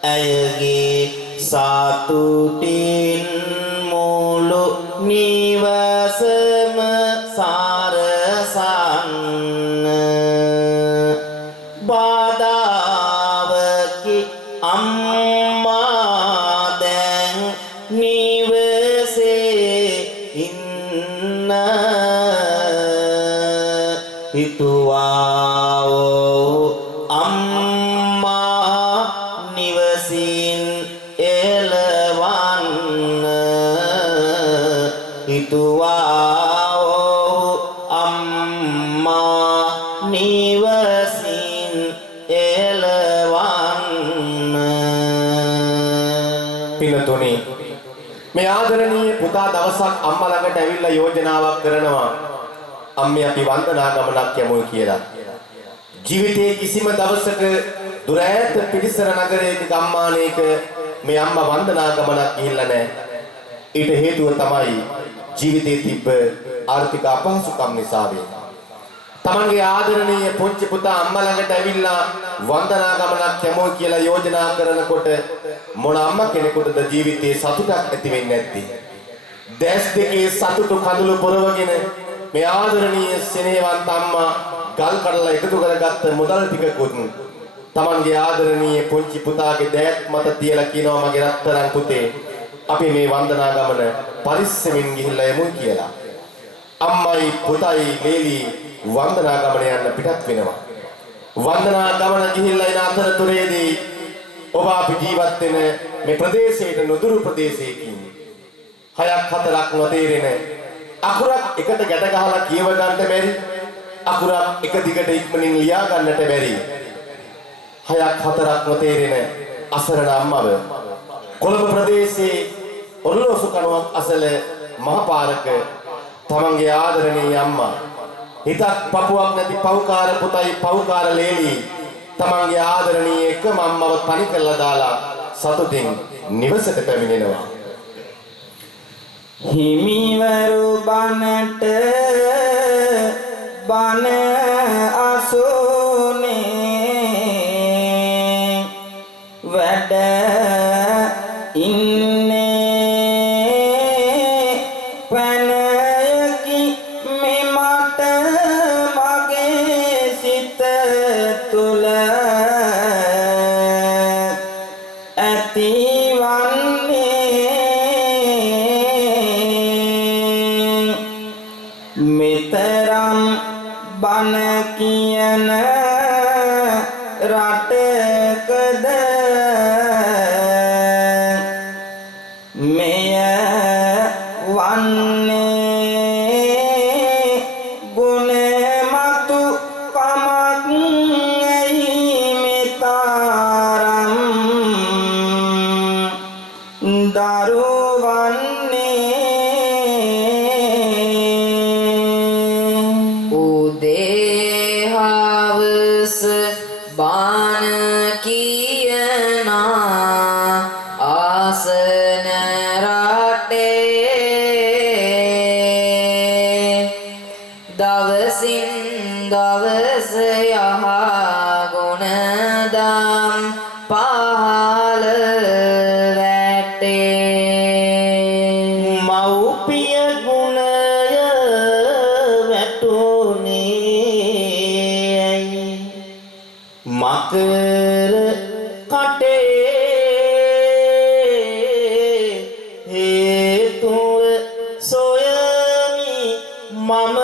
ඇයගේ සතුටින් මුළු නිවසම සරසන්න බාධාවකි අම්මා දැන් නිවසේ ඉන්න හිතුවා අම්මා නිවසින් එළවන්න හිතුවා අම්මා නිවසින් එළවන්න. පින්තුනි මේ ආදරණීය පුතා දවසක් අම්මා ළඟට ඇවිල්ලා යෝජනාවක් කරනවා. අම්මේ අපි වන්දනා ගමනක් යමුයි කියලා. ජීවිතයේ කිසිම දවසක දුර ඈත පිටිසර නගරයක ගම්මානයක මේ අම්මා වන්දනා ගමනක් ගිහිල්ලා නැහැ. ඊට හේතුව තමයි ජීවිතයේ තිබ්බ ආර්ථික අපහසුකම් නිසා වේ. තමන්ගේ ආදරණීය පුංචි පුතා අම්මා ළඟට ඇවිල්ලා වන්දනා ගමනක් යමුයි කියලා යෝජනා කරනකොට මොන අම්මා කෙනෙකුටද ජීවිතයේ සතුටක් ඇති වෙන්නේ නැත්තේ? දැස් දෙකේ සතුටු කඳුළු පොරවගෙන මේ ආදරණීය සෙනෙහවන්ත අම්මා ගල් කඩලා එකතු කරගත්ත මුදල් ටිකකුත් තමන්ගේ ආදරණීය පුංචි පුතාගේ දෑත් මත තියලා කියනවා මගේ රත්තරන් පුතේ අපි මේ වන්දනා ගමන පරිස්සමින් ගිහිල්ලා යමු කියලා. අම්මයි පුතයි ලේලි වන්දනා ගමන යන්න පිටත් වෙනවා. වන්දනා ගමන ගිහිල්ලා එන අතරතුරේදී ඔබ අපි ජීවත් වෙන මේ ප්‍රදේශයේ නුදුරු ප්‍රදේශයකින් 6-4ක් නොතේරෙන අකුරක් එකට ගැට ගහලා කියව ගන්නට බැරි අකුරක් එක දිගට ඉක්මනින් ලියා ගන්නට බැරි 6-4ක් නොතේරෙන අසරණ අම්මව කොළඹ ප්‍රදේශයේ ඔරලෝසු කණුවක් අසල මහ පාරක තමන්ගේ ආදරණීය අම්මා හිතක් පපුවක් නැති පව්කාර පුතයි පව්කාර ලේලි තමන්ගේ ආදරණීය එක මම්මව තනි කරලා දාලා සතුටින් නිවසට පැමිණෙනවා. හිමිවරු බණට බණ අසුනේ වැඩ ඉන්නේ පැනයකි මෙමට මගේ සිත තුල මෙතරම් බණ කියන රටකද මෙය වන්නේ ගුණමතු කමක් ඇයි මෙතරම් දරුවන්නේ බාන කියනා ආසන රටේ දවසින් දවස යහ ගුණදම් පහළ වැටේ මව්පිය ගුණය වැටුනේ මකර කටේ හේතුව සොයමි මම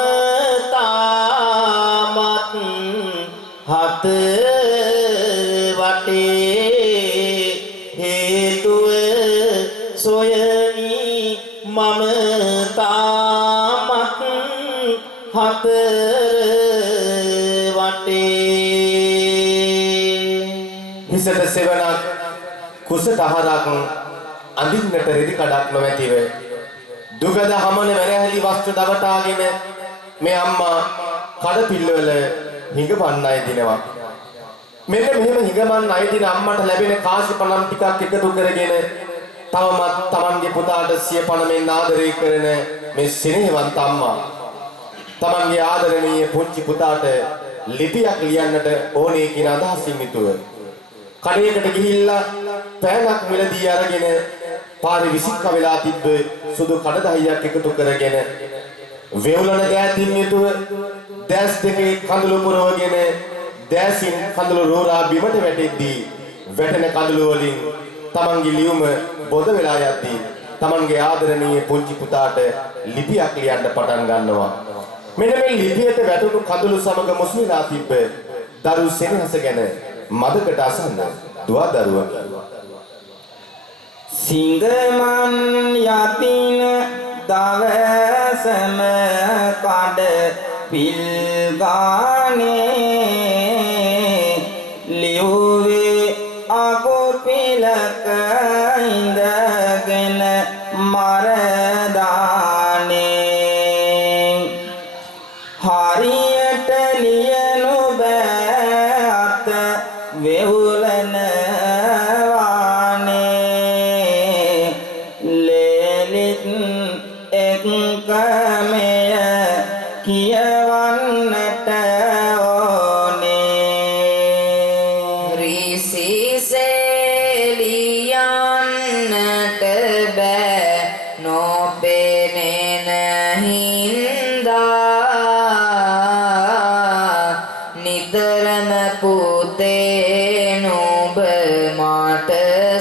තාමත් හත වටේ හේතුව සොයමි මම තාමත් හත හිසට සෙවණක් කුසට අහරක් අඳින්නට රෙදි කඩක් නොමැතිව දුගද හමන වැරහැලි වස්තු දවටාගෙන මේ අම්මා කඩපිල්ලවල හිඟපන්නයි දිනවා. මෙන්න මෙහෙම හිඟමන් අය දින අම්මට ලැබෙන කාසි පණම් ටිකක් එකතු කරගෙන තවමත් Tamanගේ පුතාට සිය පණමෙන් ආදරය කරන මේ සිනහවන්ත අම්මා Tamanගේ ආදරණීය පුංචි පුතාට ලිපියක් ලියන්නට ඕනේ කියන අදහසින් යුතුව කඩේකට ගිහිල්ලා පෑනක් මිලදී අරගෙන පාරේ විසික්ක වෙලා තිබ්බ සුදු කඩදාහියක් එකතු කරගෙන වේවුලන දෑතින් යුතුව දැස් දෙකේ කඳුළු පුරවගෙන දැසින් කඳුළු රෝරා බිමට වැටෙද්දී වැටෙන කඳුළු වලින් Tamanගේ ලියුම බොද වෙලා යද්දී Tamanගේ ආදරණීය පුංචි පුතාට ලිපියක් ලියන්න පටන් ගන්නවා. මෙන්න මේ ලිපියට වැටුණු කඳුළු සමග මුස්ලිලා තිබ්බ දරු සෙනෙහස ගැන මදකට අසන්න දුවා දරුවන් සිංගමන් යතින දවසම කඩ පිල්ගානේ ලියුවේ අගොපිලක ඉඳගෙන මරදානේ හරියට ලියනු බෑ අත වෙහුලන වානේ ලේලිත් එක්කමය කියවන්නට ඕනේ රිසිසෙලියන්නට බෑ නොපෙනෙන හින්දා නිතරම පුතේ නුඹ මට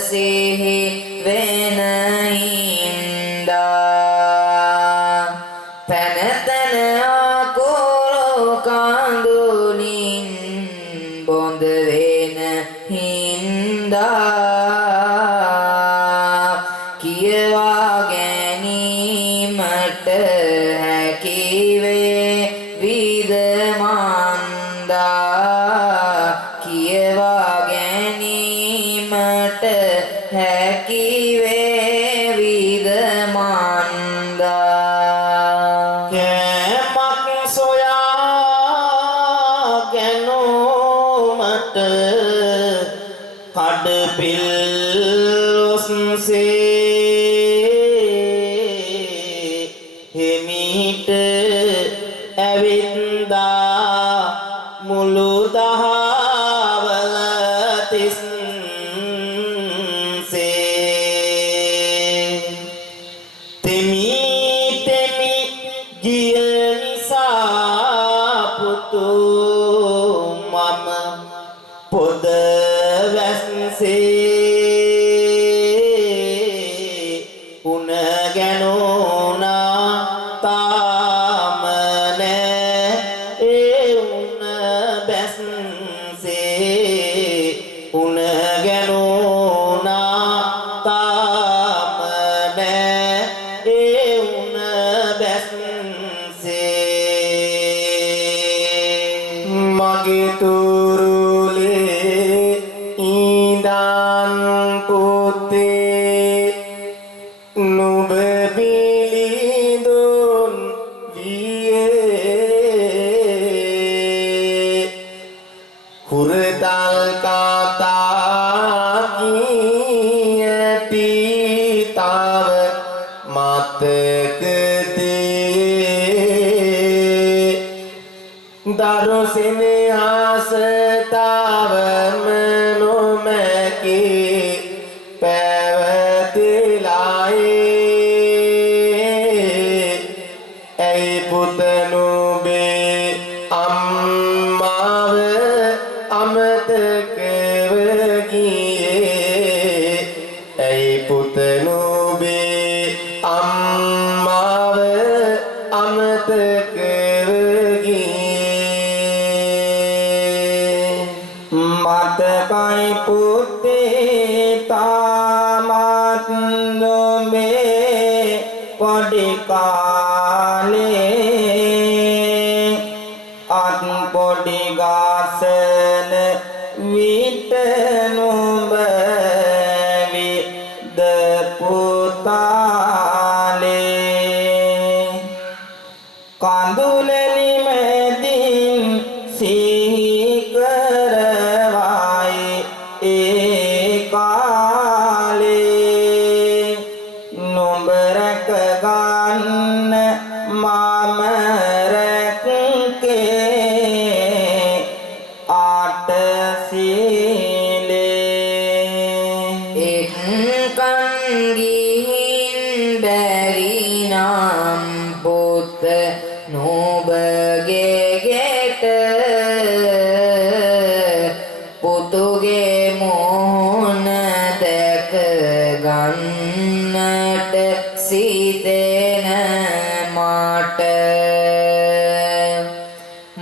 සිහි වෙන හින්දා පැන තන අකුරු කඳුලින් බොඳ වෙන හින්දා කියවා ගැනීමට හැකිවේ විදමන්දා කියවා ගැනීමට හැකිවේ විදමන්දා කෑමක් සොයා මට කඩපිල් ඔස්සේ හිමිට ඇවින්දා මුළු දහවල තිස්සේ තෙමි තෙමි ගිය නිසා පුතු මම පොද වැස්සේ උණ ගැනුණා තාම නෑ ඒ උණ බැස්සේ උණ ගැනුණා තාම නෑ ඒ උණ බැස්සේ මගේ තුරුලේ ඉඳන් පුතේ නුඹ බිලිඳුන් වියේ හුරතල් කතා කියති තව මතකදී දරු සිනහස තවම නොමැකී පැවතිලායේ ඇයි පුත නුඹේ අම්මාව අමතකව ගියේ ඇයි පුත නුඹේ අම්මාව අමතකව ගියේ මතකයි පුතේ තාමත් නුඹේ පොඩි කාලේ අත් පොඩි ගාසන විට නුඹ විද පුතාලේ කඳුලෙලි මැදින් සිහි කරවයි ඒ කාලේ නුඹ රැක ගන්න මම රැක්කේ ආට සීලේ එක්කන් ගිහින් බැරි නම් පුත නුඹගේ ගෙට පුතුගේ මොහොන දැක ගන්නට සිතෙන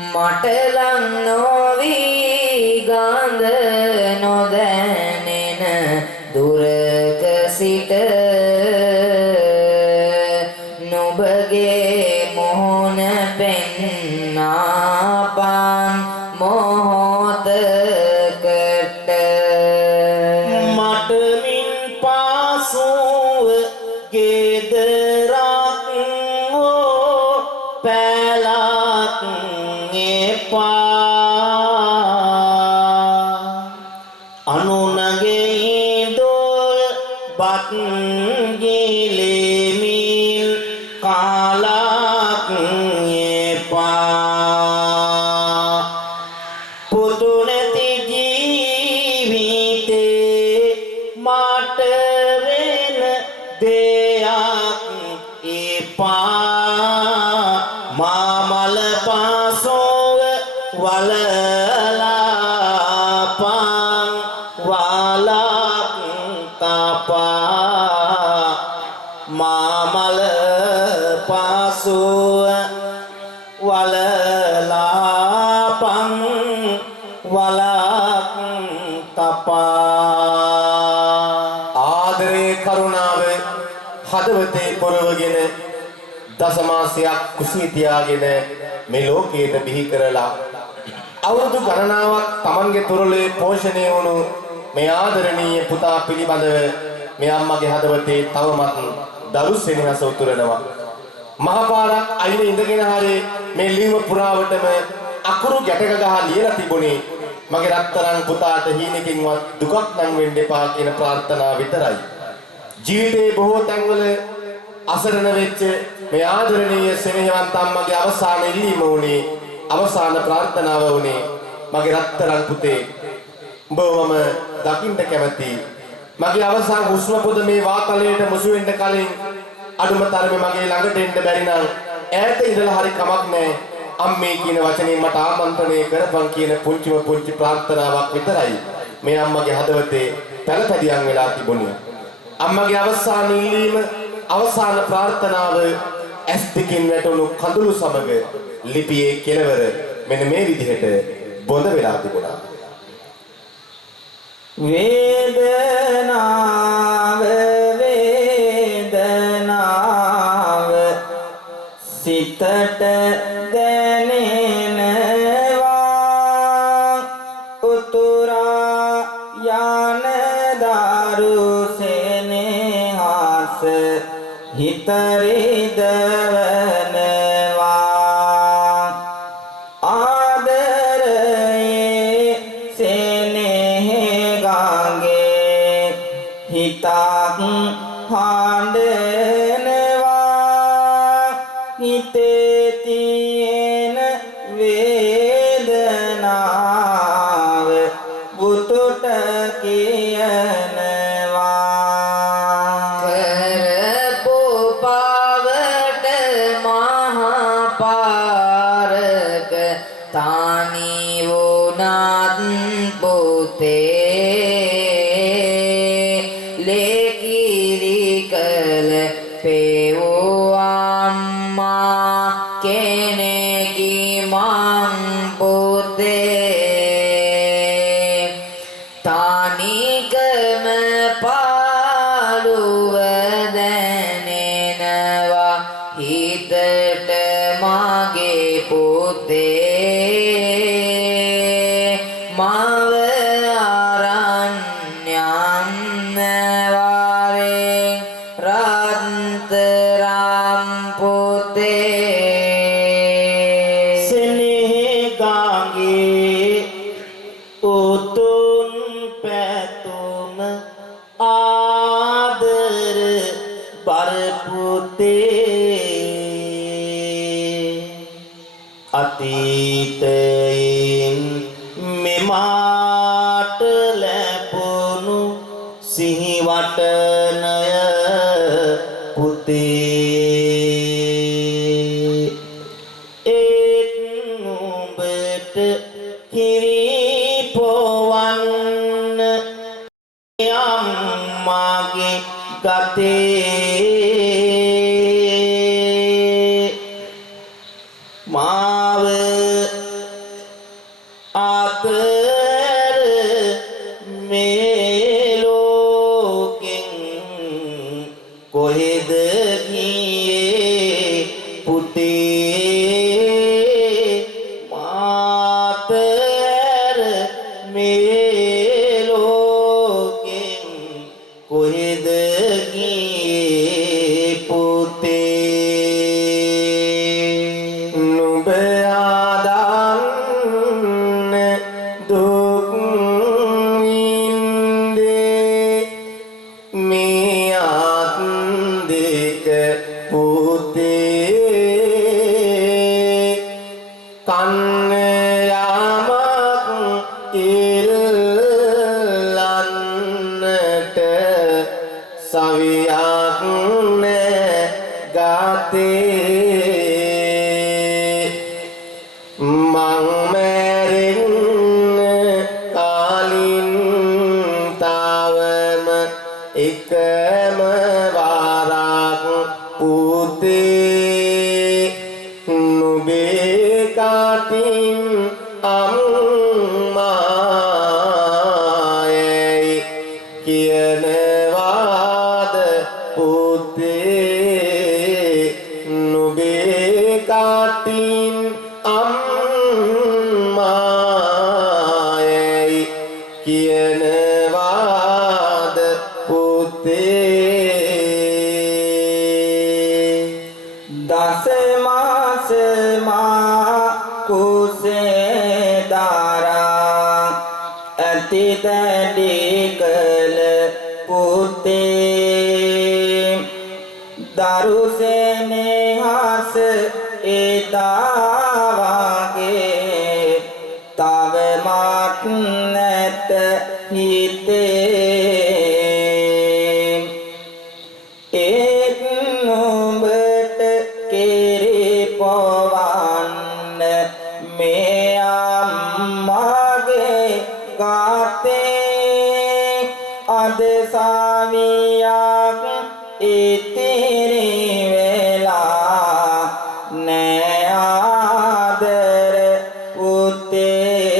මට ලං නොවී ගඳ නොදැනෙන දුරක සිට නුඹගේ මොහොන පෙන්නාපන් මොහොතකට මට මින් පාසුව ගෙදරක් හෝ පැලක් එපා අනුනගේ දොල් බත් ගිලිමින් කාලක් එපා පුතු නැති ජීවිතේ මට වෙන දෙයක් එපා මාමල පාසොව වලලාපන් වලක් කපා මාමල පාසොව වලලාපන් වලක් කපා ආදරේ කරුණාව හදවතේ පොරවගෙන දසමාසයක් කුසී තියාගෙන මේ ලෝකයට බිහි කරලා අවුරුදු ගණනාවක් Tamanගේ තුරුලේ පෝෂණය වුණු මේ ආදරණීය පුතා පිළිබඳව මේ අම්මගේ හදවතේ තවමත් දරු සෙනෙහස උතුරනවා. මහපාරක් අයිනේ ඉඳගෙන හරි මේ ලියුම පුරාවටම අකුරු ගැටක ගහ ලියලා තිබුණේ මගේ රත්තරන් පුතාට හීනකින්වත් දුකක් නම් වෙන්න එපා කියන ප්‍රාර්ථනාව විතරයි. ජීවිතේ බොහෝ තැන්වල අසරණ වෙච්ච මේ ආදරණීය සෙනෙහවන්ත අම්මගේ අවසාන ඉල්ලීම වුණේ, අවසාන ප්‍රාර්ථනාව වුණේ මගේ රත්තරන් පුතේ උඹවම දකින්න කැමතියි. මගේ අවසාන හුස්ම පොද මේ වාතලයට මුසු වෙන්න කලින් අඩුම තරමේ මගේ ළඟට එන්න බැරි නම් ඈත ඉඳලා හරි කමක් නැහැ. අම්මේ කියන වචනේ මට ආමන්ත්‍රණය කරපන් කියන පුංචි ප්‍රාර්ථනාවක් විතරයි මේ අම්මගේ හදවතේ පළපැදියම් වෙලා තිබුණේ. අම්මගේ අවසාන ඉල්ලීම, අවසාන ප්‍රාර්ථනාව ඇස් දෙකින් වැටුණු කඳුළු සමග ලිපියේ කෙළවර මෙන්න මේ විදිහට බොඳ වෙලා තිබුණා. වේදනාව වේදනාව සිතට දැනෙනවා උතුරා යන දරු සෙනෙහස හිත රිදවනවා ආදරයේ සෙනෙහ ගඟේ හිතක් හඬනවා හිතේ තියෙන වේදනාව බුතුට කියනවා කරපු පාවට මහා පාරක තානි වුණත් පුතේ ලේකිරි කල පෙවූ අම්මා කෙනෙකි මං පුතේ තානිකම පාළුව දැනෙනවා හිතට මගේ පුතේ මව අරන් යන්නවාරේ රත්තරම් පුතේ සෙනෙහ ගාගේ උතුම් පැතුම ආදර බර පුතේ අතීතයෙන් මෙමාට ලැබුණු සිහිවටනය පුතේ ඒත් නුඹට කිරිපොවන්න අම්මාගේ ගතේ මාව අතර මේ ලෝකෙන් කොහෙද ගියේ පුතේ මාතර මේ ලෝකෙන් කොහෙද ගියේ පුතේ නුඹ ආදන්න දුක් විඳේ මේ ආත් දෙක පුතේ කන්න යාමක් ඉල්ලන්නට සවියක් නැ ගතේ මං මැරෙන්න කාලින් තාවම එකම වාරක් පුතේ නුඹේ කාටින් අම්මායයි කියනවාද පුතේ නුඹේ කාටින් අම්මායයි කියනවාද පුතේ දස මාස මා කුසේ දරා නැති දැඩි කළ පුතේ දරුසෙනෙහස එදා වගේ තවමත් නැත හිතේ ඒත් නුඹට කිරිපොවන්න මේ අම්මගේ ගාතේ අද සාවියක් ඉතිරි වෙලා නෑ ආදර පුතේ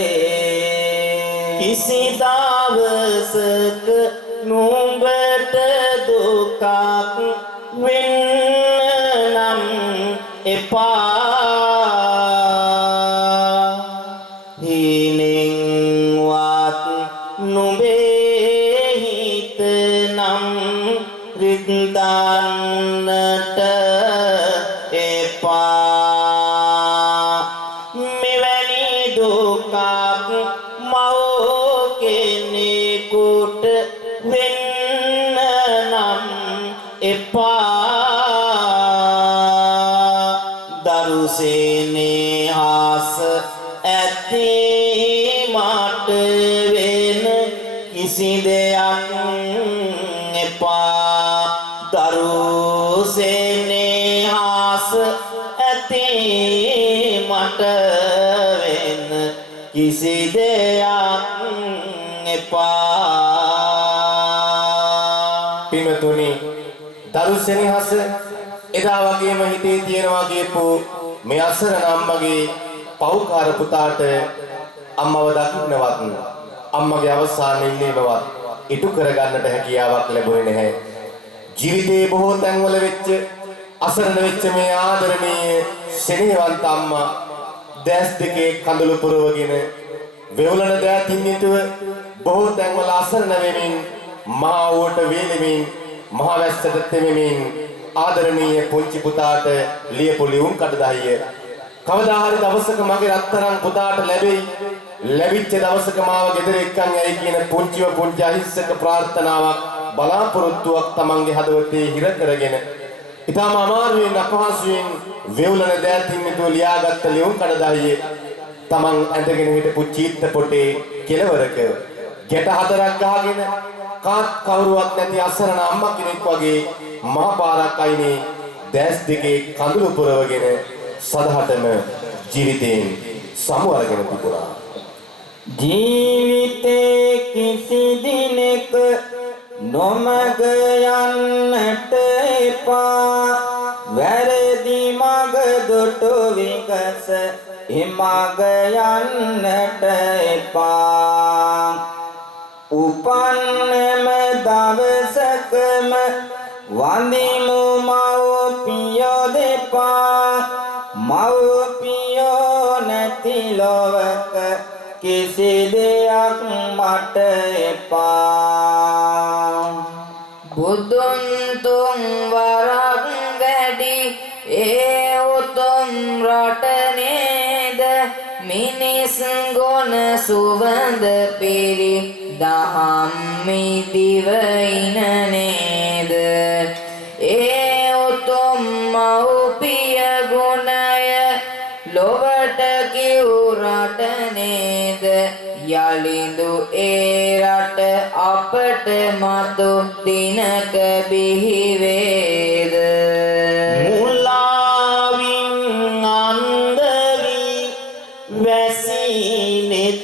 කිසි දවසක නුඹට දුකක් වෙන්න නම් එපා හිනෙන්වත් නුඹේ හිත නම් රිද්දන්නට එපා මෙවැනි දුකක් මව කෙනෙකුට වෙන්න නම් එපා දරුසෙනෙහස ඇති මට වෙන කිසි දෙයක් එපා දරුසෙනෙහස ඇති මට වෙන කිසි දෙයක් එපා පින්වතුනි දරුසෙනෙහස එදා වගේම හිතේ තියෙනවා කියපු මේ අසරණ අම්මගේ පෞකාර පුතාට අම්මව දකින්නවත් අම්මගේ අවසාන ඉල්ලීමවත් ඉටු කරගන්නට හැකියාවක් ලැබුණේ නැහැ ජීවිතේ බොහෝ තැන්වල වෙච්ච අසරණ වෙච්ච මේ ආදරණීය සෙනෙහවන්ත අම්මා දැස් දෙකේ කඳුළු පුරවගෙන වෙවුලන දෑතින් යුතුව බොහෝ තැන්වල අසරණ වෙමින් මහා උවට වේලෙමින් මහා වැස්සට තෙමෙමින් ආදරණීය පුංචි පුතාට ලියපු ලියුම් කඩදාසිය කවදා හරි දවසක මගේ රත්තරන් පුතාට ලැබෙයි ලැබිච්ච දවසක මාව ගෙදර එක්කන් යයි කියන පුංචිව පුංචි අහිංසක ප්‍රාර්ථනාවක් බලාපොරොත්තුවක් තමන්ගේ හදවතේ හිර කරගෙන ඉතාම අමාරුවෙන් අපහසුයෙන් වෙවුලන දෑතින් යුතුව ලියාගත්ත ලියුම් කඩදාසිය තමන් ඇඳගෙන හිටපු චීත්ත පොටේ කෙළවරක ගැට හතරක් ගහගෙන කාත් කවුරුවත් නැති අසරණ අම්මා කෙනෙක් වගේ මහ පාරක් අයිනේ දැස් දෙකේ කඳුළු පුරවගෙන සදහටම ජීවිතයෙන් සමු අරගෙන තිබුණා. ජීවිතේ කිසි දිනක නොමග යන්නට එපා වැරදි මග දුටු විගස එමග යන්නට එපා උපන්නම දවසකම වඳිමු මව්පියෝ දෙපා මව්පියෝ නැති ලොවක කිසි දෙයක් මට එපා බුදුන් තුන් වරක් වැඩි ඒ උතුම් රට නේද මිනිස් ගොන සුවඳ පිරි දහම් මිදිවයින නේද ඒ උතුම් මව්පිය ගුණය ලොවට කිව් රට නේද යලිඳු ඒ රට අපට මතු දිනක බිහි වේද මුලාවින් අන්ධ වී වැසිනෙත්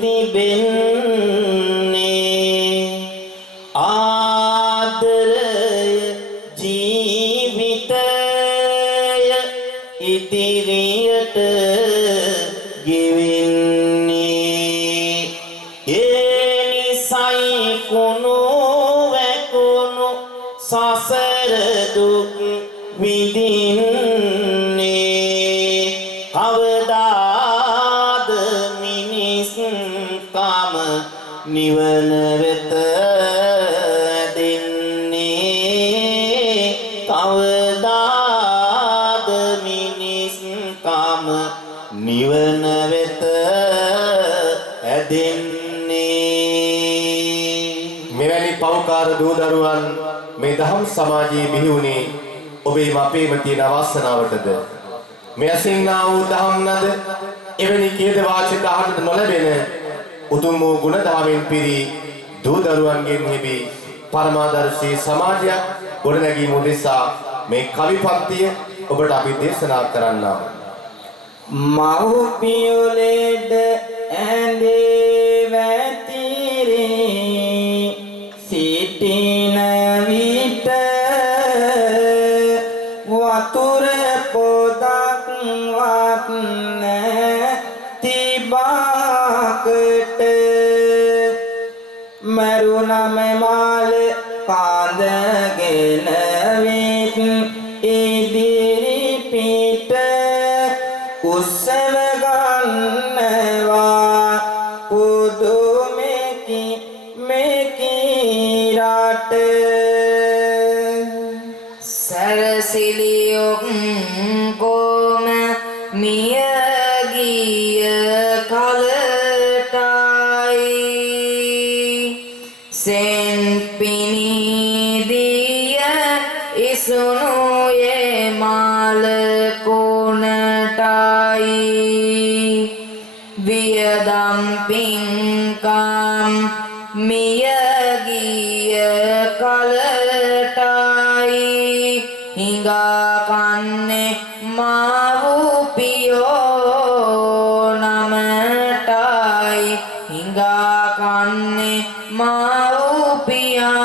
තිබෙන්නේ ආදරය ජීවිතය ඉදිරියට ගෙවෙන්නේ ඒ නිසයි කුණු වැකුණු සසර දුක් විඳින්නේ කවදාද මිනිස් කම නිවන වෙත දෙන්නේ කවදාද මිනිස් කම නිවන වෙත ඇදෙන්නේ මෙවැනි පෞකාර දූ දරුවන් මේ දහම් සමාජයේ බිහි වුණේ ඔබේ අපේම තියෙන අවස්ථාවටද මේ අසින්නා වූ දහම් නද එවැනි කීද වාචක අහකට නොලැබෙන උතුම් වූ ගුණ දහමින් පිරි දූ දරුවන්ගෙන් හිමි පරමාදර්ශී සමාජයක් ගොඩනැගීම උදෙසා මේ කවි පන්තිය ඔබට අපි දේශනා කරන්නා. මව්පියොලෙඩ ඇඳේ වැතිරී සිටින විට වතුර පොදක් වත් නැති බාකට මරුණම මාල කාඳගෙන විත් ඉදිරි පිට උත්සව ගන්නවා පුදුමෙකි මෙකි රට සරසිලියොක් කොම මියගිය කලටයි සෙන් පිනිදිය ඉසුනුයේ මාල කොනටයි වියදම් පින්කම් මියගිය කලටයි හිඟා කන්නේ මව්පියෝ නමටයි හිඟා කන්නේ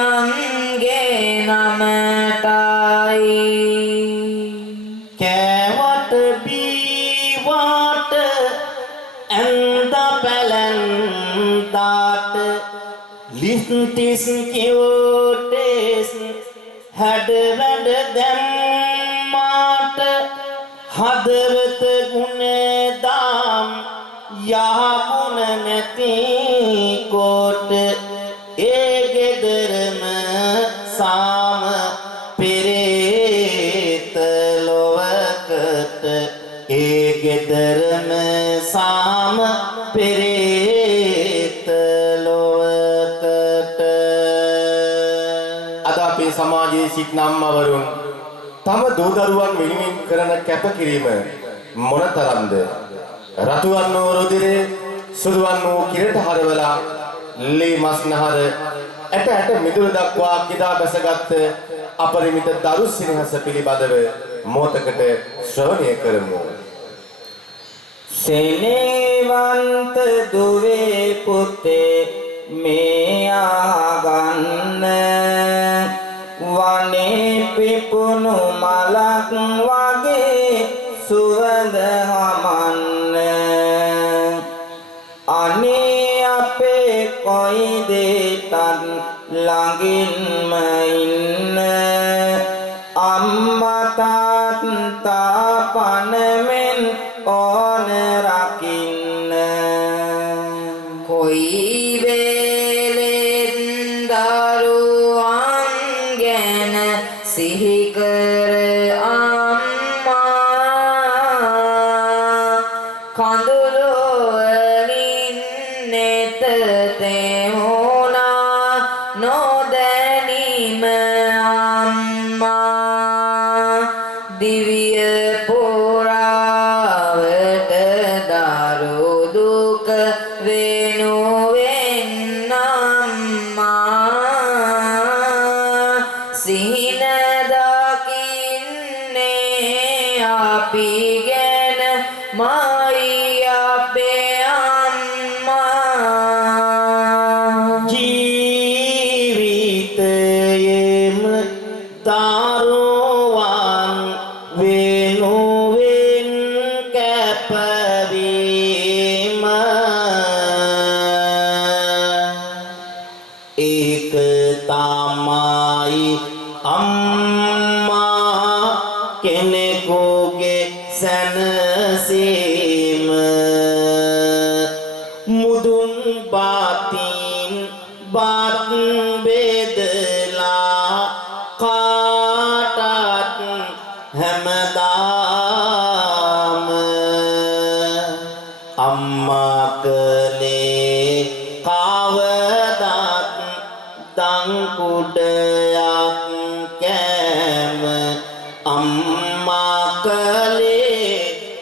මව්පියන්ගේ නමටයි කෑවට බීවාට ඇන්ද පැලන්දාට ලිස්ටිස් කියෝටෙස් හැඩ වැඩ දැම්මාට හදවත ගුණදාම් යහගුණ නැති කොට ඒ ගෙදරම සාම පෙරේත ලොවකට ඒ ගෙදරම සාම පෙරේත ලොවකට අද අපේ සමාජයේ සිටින අම්මවරුන් තම දූ දරුවන් වෙනුවෙන් කරන කැපකිරීම මොනතරම්ද රතුවන් වූ රුධිරේ සුදුවන් වූ කිරට හරවලා ලේ මස්නහර ඇට මිදුළු දක්වා කිදා බැසගත් අපරිමිත දරු සිනහස පිළිබඳව මොහොතකට ශ්‍රවණය කරමු. සෙනෙවන්ත දුවේ පුතේ මේ ආගන්න වනේ පිපුණු මලක් වගේ සුවඳ හමන්න අනේ අපේ කොයි දේටත් ළඟින්ම ඉන්න අම්මා තාත්තා පනමෙන් ඕන රකින්න කොයි වේලෙන් දරුවන් ගැන සිහි කර අම්මා කඳුළු වලින් නෙත තෙමුණා නොදැනීම අම්මා දිවිය පුරාවට දරු දුක වෙනුවෙන් අම්මා සිහින දකින්නේ අපි ගැන මයි අපේ අම්මා ජීවිතයේම දරුවන් වෙනුවෙන් කැපවීම ඒක තමයි අම්මා කෙනෙකුගේ සැනසීම මුදුන් බාතින් බත් බෙදලා කාටත් හැමදාම අම්මා කලේ කවදත් කුඩයක් කෑම අම්මා කලේ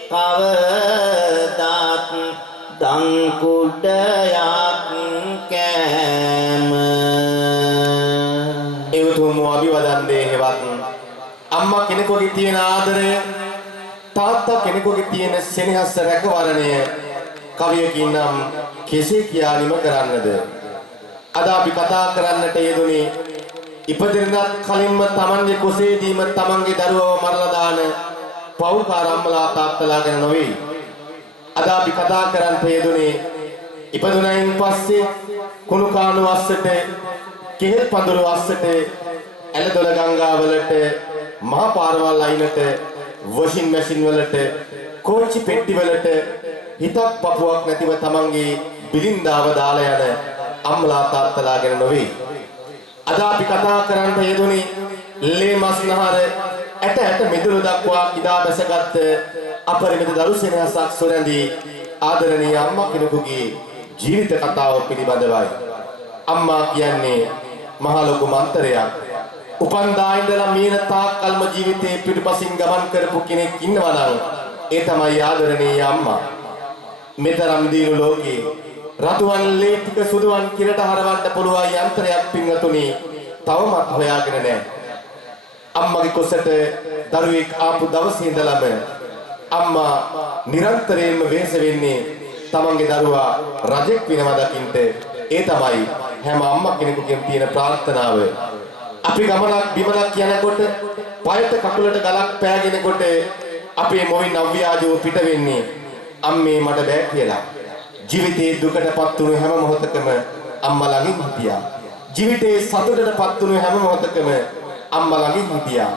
කවදාත් දන් කුඩයක් කෑම ඒ උතුම් අභිවදන්නේ හෙවත් අම්මා කෙනෙකුගේ තියෙන ආදරය තාත්තා කෙනෙකුගේ තියෙන සෙනෙහස රැකවරණය කවියකින් නම් කෙසේ කියා නිම කරන්නද අද අපි කතා කරන්නට යෙදුනේ ඉපදෙන්නත් කලින්ම Tamanගේ කුසේදීම Tamanගේ දරුවව මරලා දාන පව්කාර අම්මලා තාත්තලා ගැන නොවේ අද අපි කතා කරන්නට යෙදුනේ ඉපදුනයින් පස්සේ කුණු කාණු අස්සට කෙහෙල් පඳුරු අස්සට ඇලදොල ගංගාවලට මහා පාරවල් අයිනට වොෂින් මැෂින් වලට කෝච්චි පෙට්ටි වලට හිතක් පපුවක් නැතිව Tamanගේ බිලින්දාව දාලා යන අම්මලා තාත්තලා ගැන නොවේ අද අපි කතා කරන්නට යෙදුනේ ලේ මස් නහර ඇට මිදුළු දක්වා ඉදා බැසගත් අපරිමිත දරු සෙනෙහසක් සොරැඳී ආදරණීය අම්මා කෙනෙකුගේ ජීවිත කතාව පිළිබඳවයි අම්මා කියන්නේ මහා ලොකු මන්තරයක් උපන්දා ඉඳලා මියන තාක් කල්ම ජීවිතේ පිටුපසින් ගමන් කරපු කෙනෙක් ඉන්නවා නම් ඒ තමයි ආදරණීය අම්මා මෙතරම් දිනු ලෝකේ රතුවන් ලේ ටික සුදුවන් කිරට හරවන්න පුළුවන් යන්ත්‍රයක් පින්වතුනි තවමත් හොයාගෙන නැහැ අම්මගේ කුසට දරුවෙක් ආපු දවසේ ඉඳලම අම්මා නිරන්තරයෙන්ම වෙහෙස වෙන්නේ තමන්ගේ දරුවා රජෙක් වෙනවා දකින්න ඒ තමයි හැම අම්මා කෙනෙකුගේම තියෙන ප්‍රාර්ථනාව අපි ගමනක් බිමනක් යනකොට පයට කකුලට ගලක් පෑගෙනකොට අපේ මොවින් අව්‍යාජෝ පිට වෙන්නේ අම්මේ මට බෑ කියලා ජීවිතේ දුකටපත් වුණු හැම මොහොතකම අම්මා ළඟින් හිටියා ජීවිතේ සතුටටපත් වුණු හැම මොහොතකම අම්මා ළඟින් හිටියා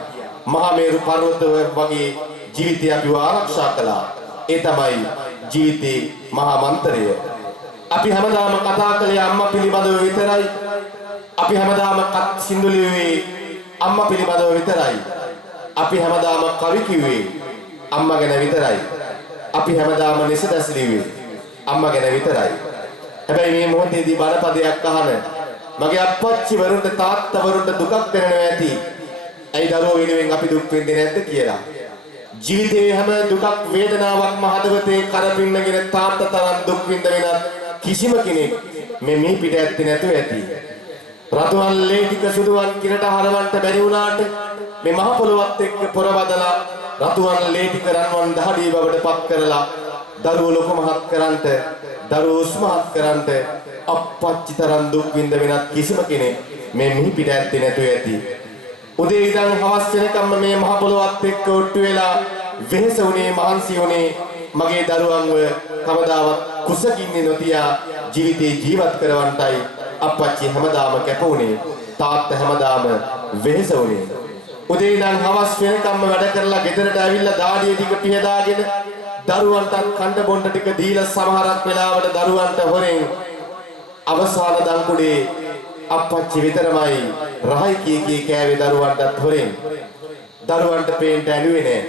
මහා මේරු පර්වතය වගේ ජීවිතය අපිව ආරක්ෂා කළා ඒ තමයි ජීවිතේ මහා මන්ත්‍රය අපි හැමදාම කතා කළේ අම්මා පිළිබඳව විතරයි අපි හැමදාම සින්දු ලියුවේ අම්මා පිළිබඳව විතරයි අපි හැමදාම කවි කිව්වේ අම්මා ගැන විතරයි අපි හැමදාම නිසදැස් ලියුවේ අම්මා ගැන විතරයි හැබැයි මේ මොහොතේදී බණපදයක් අහන මගේ අප්පච්චි වරුන්ට තාත්තා වරුන්ට දුකක් දැනෙනවා ඇති ඇයි දරුවෝ වෙනුවෙන් අපි දුක් විඳින්නේ නැද්ද කියලා ජීවිතේ හැම දුකක් වේදනාවක්ම හදවතේ කරපින්නගෙන තාත්තා තරම් දුක් විඳ වෙනත් කිසිම කෙනෙක් මේ මිහි පිට ඇත්තේ නැතුව ඇති රතුවන් ලේ ටික සුදුවන් කිරට හරවන්න බැරි වුණාට මේ මහ පොළොවත් එක්ක පොරවදලා රතුවන් ලේ ටික රන්වන් දහඩිය බවට පත් කරලා දරුවෝ ලොකු මහත් කරන්ට දරුවෝ උස්මහත් කරන්ට අප්පච්චි තරම් දුක් විඳ වෙනත් කිසිම කෙනෙක් මේ මිහි පිට ඇත්තේ නැතුව ඇති උදේ ඉඳන් හවස් වෙනකම්ම මේ මහ පොළොවත් එක්ක ඔට්ටු වෙලා වෙහෙස උනේ මහන්සි උනේ මගේ දරුවන්ව කවදාවත් කුසගින්නේ නොතියා ජීවිතේ ජීවත් කරවන්නයි අප්පච්චි හැමදාම කැප උනේ තාත්තා හැමදාම වෙහෙස උනේ උදේ ඉඳන් හවස් වෙනකම්ම වැඩ කරලා ගෙදරට ඇවිල්ලා දාඩිය ටික පිහදාගෙන දරුවන්ටත් කණ්ඩ බොණ්ඩ ටික දීලා සමහරක් වෙලාවට දරුවන්ට හොරෙන් අවසාන දංකුඩේ අප්පච්චි විතරමයි රහයි කී කෑවේ දරුවන්ටත් හොරෙන් දරුවන්ට පේන්න ඇලුවේ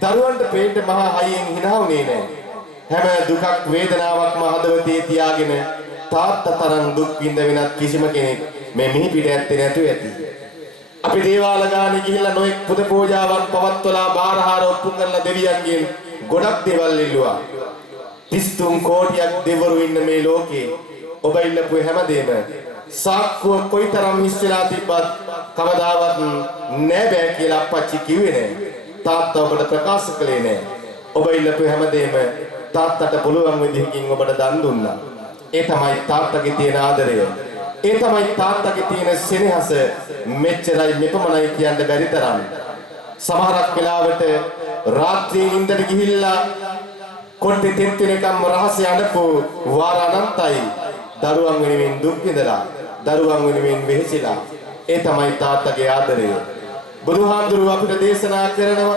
නෑ දරුවන්ට පේන්න මහා හයියෙන් hina වුණේ නෑ හැම දුකක් වේදනාවක්ම හදවතේ තියාගෙන තාත්තා තරම් දුක් විඳ වෙනත් කිසිම කෙනෙක් මේ මිහි පිට ඇත්තේ නැතුව ඇති අපි දේවාල ගානේ ගිහිල්ලා නොඑක් පුද පූජාවක් පවත්වලා බාරහාර ඔප්පු කරලා දෙවියන්ගෙන් ගොඩක් දේවල් ඉල්ලුවා 33 කෝටියක් දෙවරු ඉන්න මේ ලෝකේ ඔබ ඉල්ලපු හැමදේම සාක්කුව කොයිතරම් හිස් වෙලා තිබ්බත් කවදාවත් නෑ බෑ කියලා අප්පච්චි කිව්වේ නෑ තාත්තා ඔබට ප්‍රකාශ කළේ නෑ ඔබ ඉල්ලපු හැමදේම තාත්තට පුළුවන් විදිහකින් ඔබට දන් දුන්නා ඒ තමයි තාත්තගේ තියෙන ආදරය ඒ තමයි තාත්තගේ තියෙන සෙනෙහස මෙච්චරයි මෙපමණයි කියන්න බැරි තරම් සමහරක් වෙලාවට රාත්‍රියේ නිින්දට ගිහිල්ලා කොට්ටේ තෙත් වෙනකම් රහසය අඬපු වාර අනන්තයි දරුවන් වෙනුවෙන් දුක් විඳලා දරුවන් වෙනුවෙන් වෙහෙසිලා ඒ තමයි තාත්තගේ ආදරය බුදුහාමුදුරුවෝ අපිට දේශනා කරනවා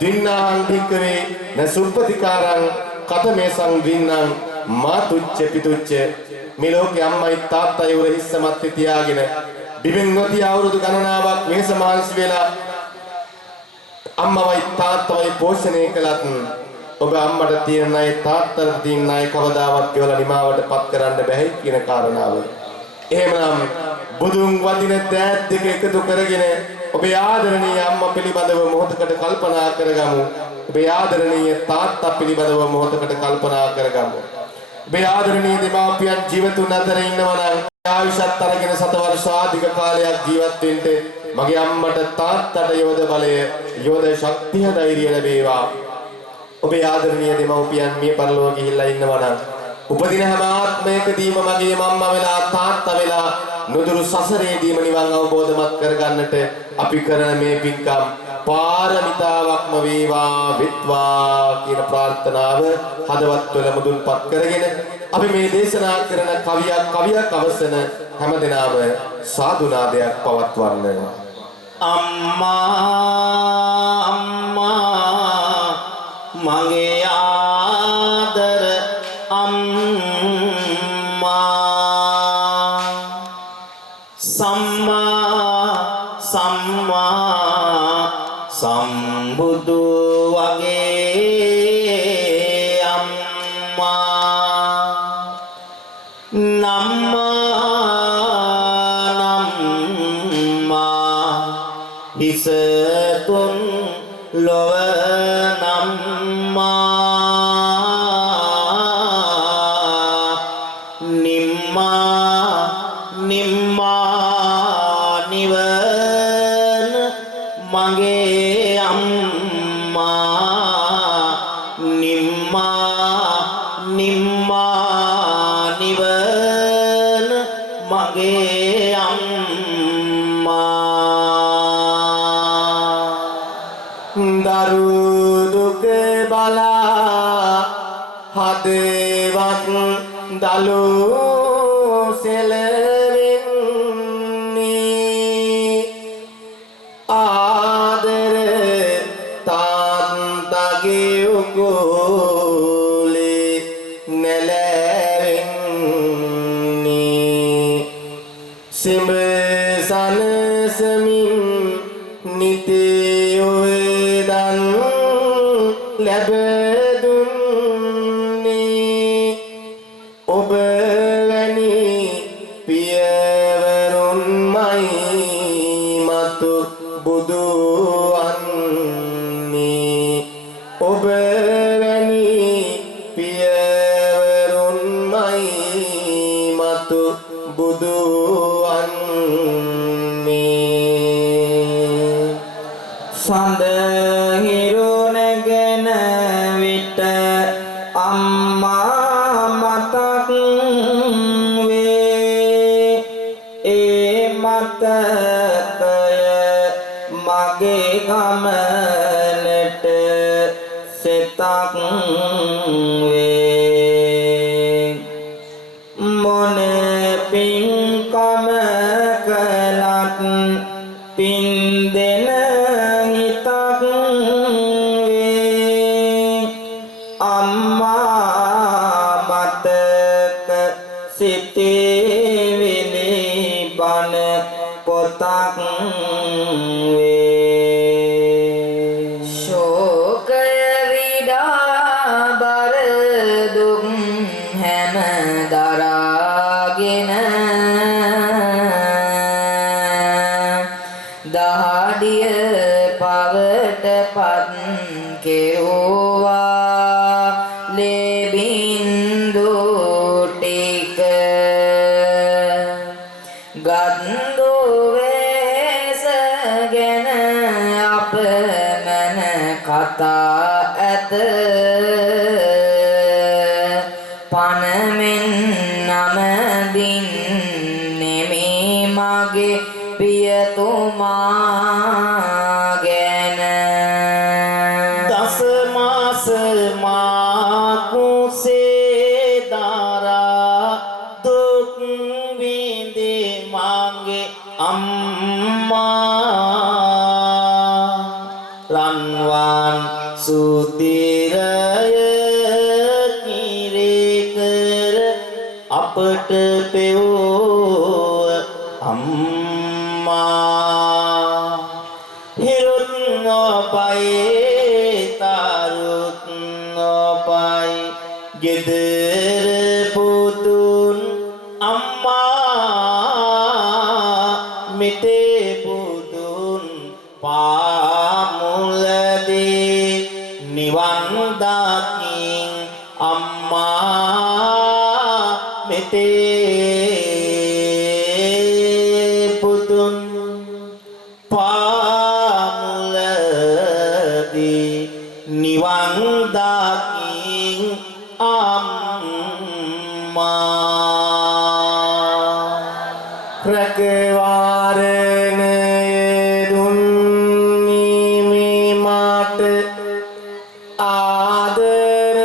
දින්නාං භික්කවේ නසුප්පතිකාරං කතමේසං දින්නාං මාතුච්ච පිතුච්ච මේ ලෝකේ අම්මයි තාත්තයි උර හිස්සමත් තියාගෙන බිබෙන් නොතිය අවුරුදු ගණනාවක් වෙහෙස මහන්සි වෙලා අම්මවයි තාත්තවයි පෝෂණය කළත් ඔබ අම්මට තියෙන ණය තාත්තට තියෙන ණය කවදාවත් කියලා නිමාවට පත් කරන්න බැහැ කියන කාරණාව එහෙමනම් බුදුන් වදින දෑත් දෙක එකතු කරගෙන ඔබේ ආදරණීය අම්මා පිළිබඳව මොහොතකට කල්පනා කරගමු. ඔබේ ආදරණීය තාත්තා පිළිබඳව මොහොතකට කල්පනා කරගමු. ඔබේ ආදරණීය දෙමාපියන් ජීවිතුන් අතර ඉන්නවා නම් ආයුෂත් අරගෙන සත වර්ෂාධික කාලයක් ජීවත් වෙන්න මගේ අම්මට තාත්තට යෝධ බලය යෝධ ශක්තිය ධෛර්යය ලැබේවා. ඔබේ ආදරණීය දෙමව්පියන් මිය පරලොව ගිහිල්ලා ඉන්නවා නම් උපදින හැම ආත්මයකදීම මගේ අම්මා වෙලා තාත්තා වෙලා නුදුරු සසරේදීම නිවන් අවබෝධමත් කරගන්නට අපි කරන මේ පින්කම් පාරමිතාවක්ම වේවා විත්වා කියන ප්‍රාර්ථනාව හදවත් වල මුදුන්පත් කරගෙන අපි මේ දේශනා කරන කවියක් අවසන හැමදෙනාම සාදුනාදයක් පවත්වන්න. අම්මා මගේ ආදර අම්මා සම්මා සම්බුදු වගේ අම්මා නම්මා හිස තුන් ලොව නම්මා නිවන මගේ අම්මා නිම්මා නිවන මගේ අම්මා දරු දුක බලා හදවත් දලු සෙලවෙන්නේ ආදර තාත්තගේ උගෝලේ නැලවෙන්නේ සිඹ සනසමින් නිතේ ඔයදන් ලැබදුන්නේ ඔබ වැනි පියවරුන්මයි මතු බුදු වන්නේ ඔබ වැනි පියවරුන්මයි මතු බුදු වන්නේ සඳ හිරු නැගෙන විට අම්මා මතක් වේ ඒ මතකය මගේ ගමනට සෙතක් වේ මොන පින්කම කළත් පින් දෙන හිතක් වේ අම්මා මතක සිතේ බණ පොතක් වේ ශෝකය විඩා බර දුක් හැම දරාගෙන දහඩිය පවට පත් කෙරුවා ලෙබින්දු ටික ගන්දු වේසගෙන අපමණ කතා ඇත පනමෙන් නමදින් නෙමි මගේ පියතුමා ගැන දස මාස මා කුසේ දරා දුක් විඳේ මගේ අම්මා රන්වන් සුතිරය කිරේ කර අපට පෙවෝ අම්මා හිරුත් නොපයි තාරුත් නොපයි ගෙදර පුතුන් අම්මා මිතේ බුදුන් පාමුලදී නිවන් දකින් අම්මා මිතේ බුදුන් පාමුලදී නිවන් දකින් අම්මා රැකවාරණයේ දුන්නී මේ මාට ආදර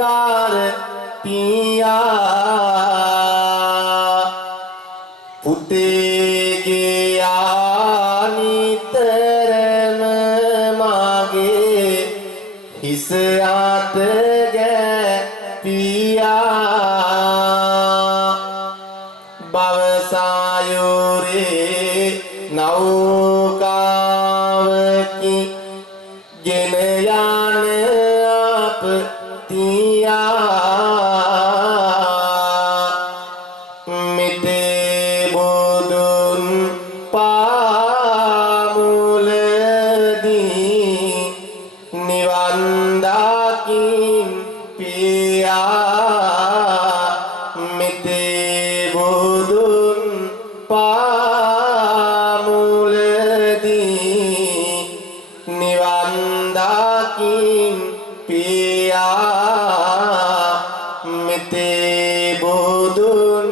බාර පියා පුතේගේ ආනිතරම මාගේ හිස අත පියා බවසායෝරේ නෞකාවකි ගෙන යන අප තියා මිතේ බුදුන් පාමුලදී නිවන් දකින් පියා මිතේ බුදුන් පාමුලදී නිවන් දකින් පියා මිතේ බුදුන්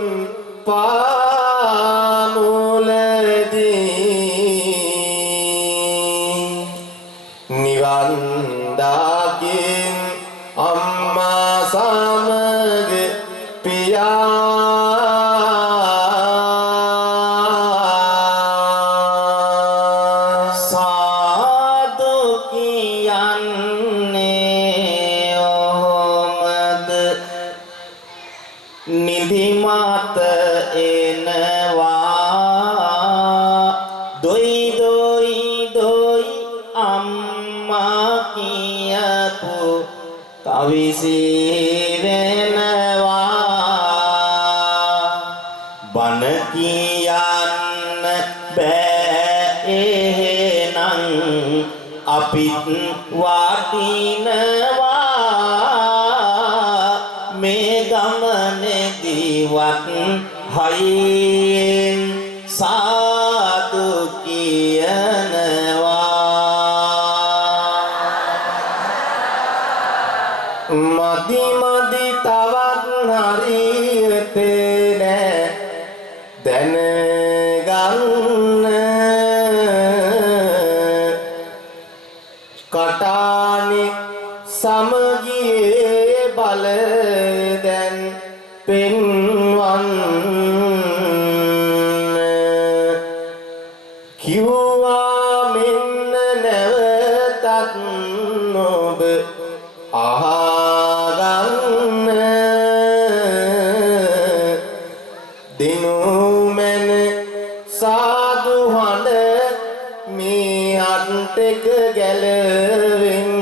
පාමුලදී නිවන් දකින් අම්මා සමග පියා සාදු කියන්නේ ඔහොමද නිදිමත එනවා දොයි දොයි දොයි අම්මා කියපු කවිසි වෙනවා බන කියන්න බෑ එහෙනම් අපිත් වටිනවා මේ ගමනේදීවත් හයියෙන් සාදු කියනවා මදි මදි තවත් හරියට නෑ දැනගන්න කටානේ සමගියේ බල දැන් පෙන්වන්න කිව්වා මෙන්න නැවතත් ඔබ අහගන්න දිනුමෙන සාදු හඬ මේ අත් එක ගැලවෙන්න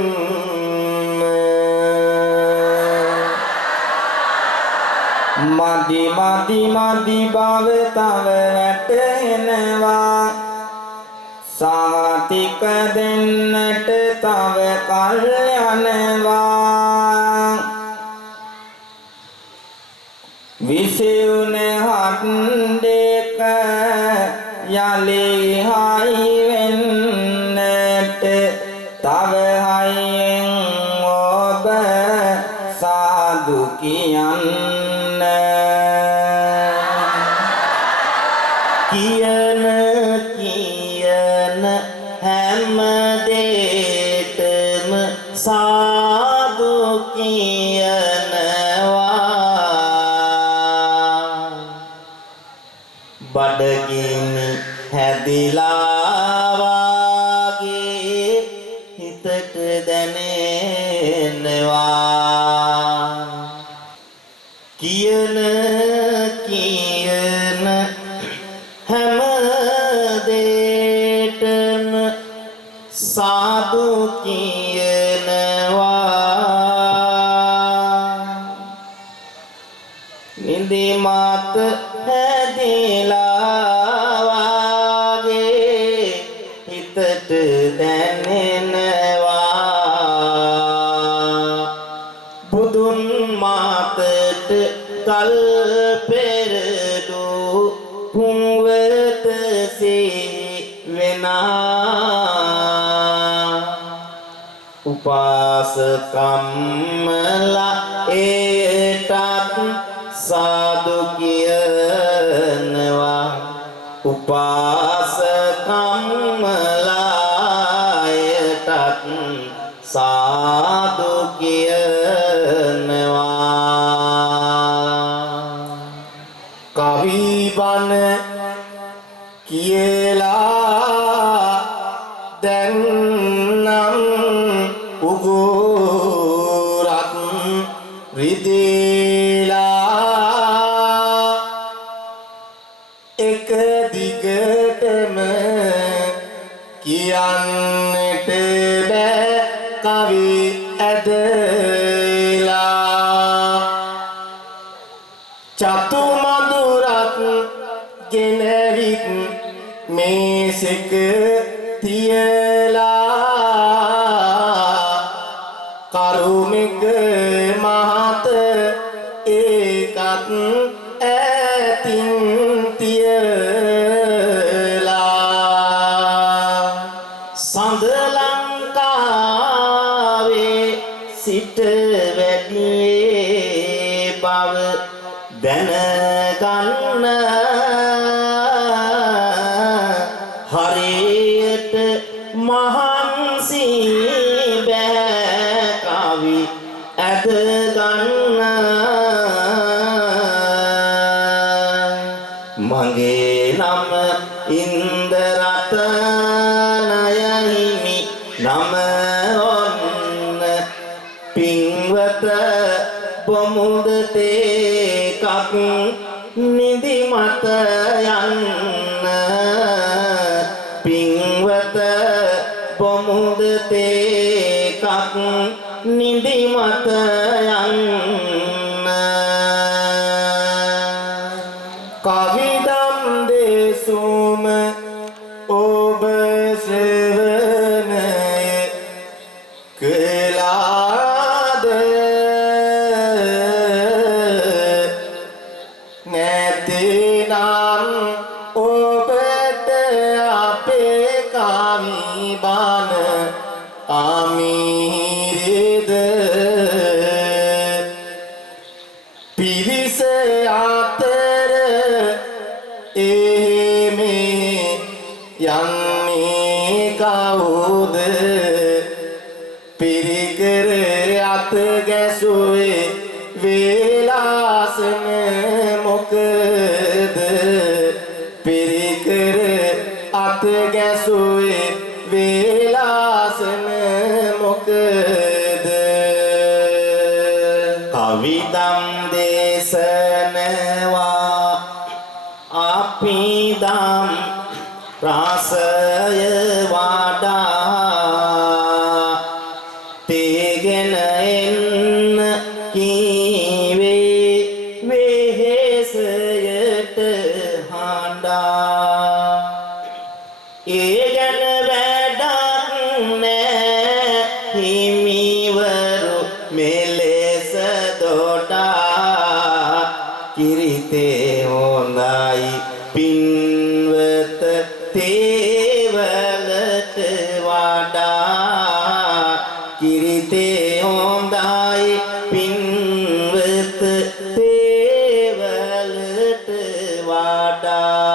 මදි මදි මදි බව තව වැටෙනවා සාතික දෙන්නට තව කල් යනවා විසුන හත් යලි හයි වෙන්නට තව හයියෙන් ඔබ සාදු කියන්න කියන කියන හැම දෙයකම සාදු කියනවා බඩගිනි හැදිලා වාගේ හිතට දැනෙනවා කියන කියන හැම දෙයකම සාදු කියනවා නිදිමත හැදිලා පෙරඩු පුන්වත වෙනා උපාසකම්මලා ඒටත් සාදු කියනවා උපාසකම්මලා ඒටත් සාදු කියනවා කවි බණ කියලා දැන් නම් උගුරක් රිදීලා එක දිගටම කියන්නට බෑ කවි ඇදලා චතු මధుරක් ගෙනවිත් මේසෙක තියලා කරුමෙක මහත ඒකත් ඈතින් තියලා සඳ ලංකාවේ සිට වැඩියේ බව දැනගන්න හරියට මහන්සි බෑ කවි ඇදගන්න මගේ නම ඉන්දරතනය හිමි නම ඔන්න පින්වත බොමුද තේකක් නිදිමත යන්න පින්වත බොමුද තේකක් නිදිමත යන්න කවිදම් දේසුම ඔබ සෙවනය කළාද නැතිනම් ඔබට අපේ කවි බණ අමීරද පිරිස අතර එමේ යන්නේ කවුද පිරිකර අත ගැසුවේ වේලාසන මොකද පිරිකර අත ගැසුවේ වේලාසන මොකද කවිදම් දේශනවා අපිදම් රසය වඩා තේගෙන එන්න කීවේ වෙහෙසයට හඬා ඒ ගැන වැඩක් නෑ හිමිවරු මෙලෙස දොඩා කිරිතේ හොඳයි පින්වත තේවලට වඩා කිරිතේ හොඳයි පින්වත තේවලට වඩා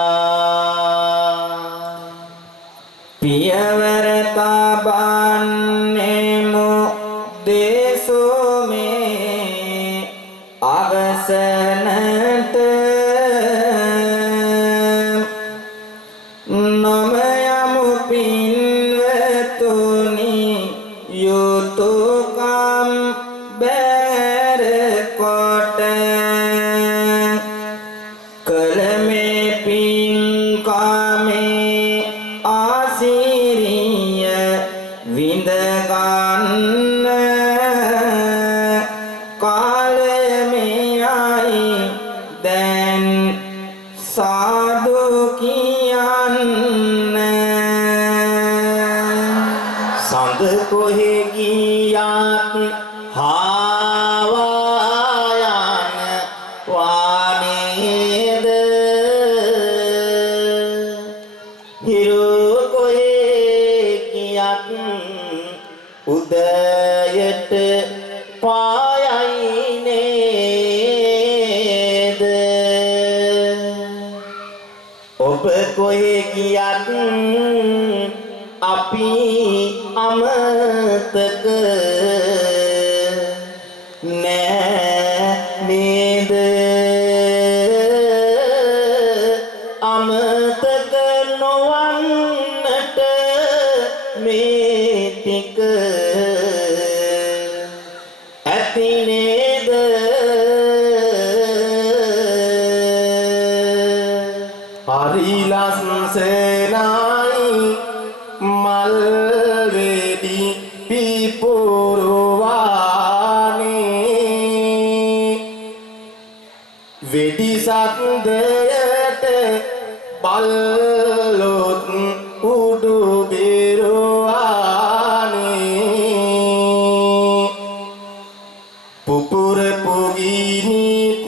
පියවර තබන්නෙමු දේසුමේ අවසනට නොම යමු පින්වතුනි යුතුයකම් බැර කොට කලමේ පින්කමේ ආසිරිය විඳ ගන්න කාලෙමයි දැන් සාදු කියන්න සඳ කොහෙ ගියත් හාවා යන වානේ ඔබ කොහේ ගියත් අපි අමතක නෑ නේද අමතක නොවන්නට මේ ටික ඇති නේද හරි ලස්සනයි මල් වෙඩි පිපුරුවානේ වෙඩි සද්දයට බල්ලොත් උඩු බිරුවානේ පුපුර පුගිනිත්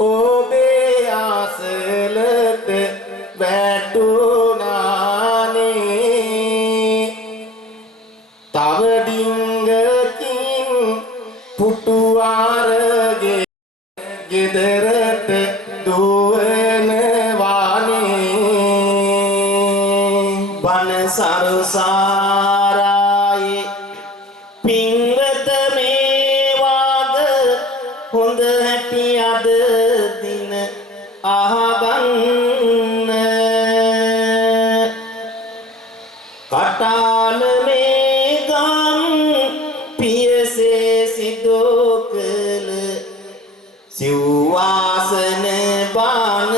ඔබේ ආසලට වැටුණානේ තව ඩිංගකින් පුටු ආරගේ ගෙදරට දුවනවානේ බන සරුසාරායි පින්වත මේ වාග හොඳ හැටි අද දින අහගන්න කටාන මේ ගම් පියසේ සිදෝ කළ සිව්වාසන බාන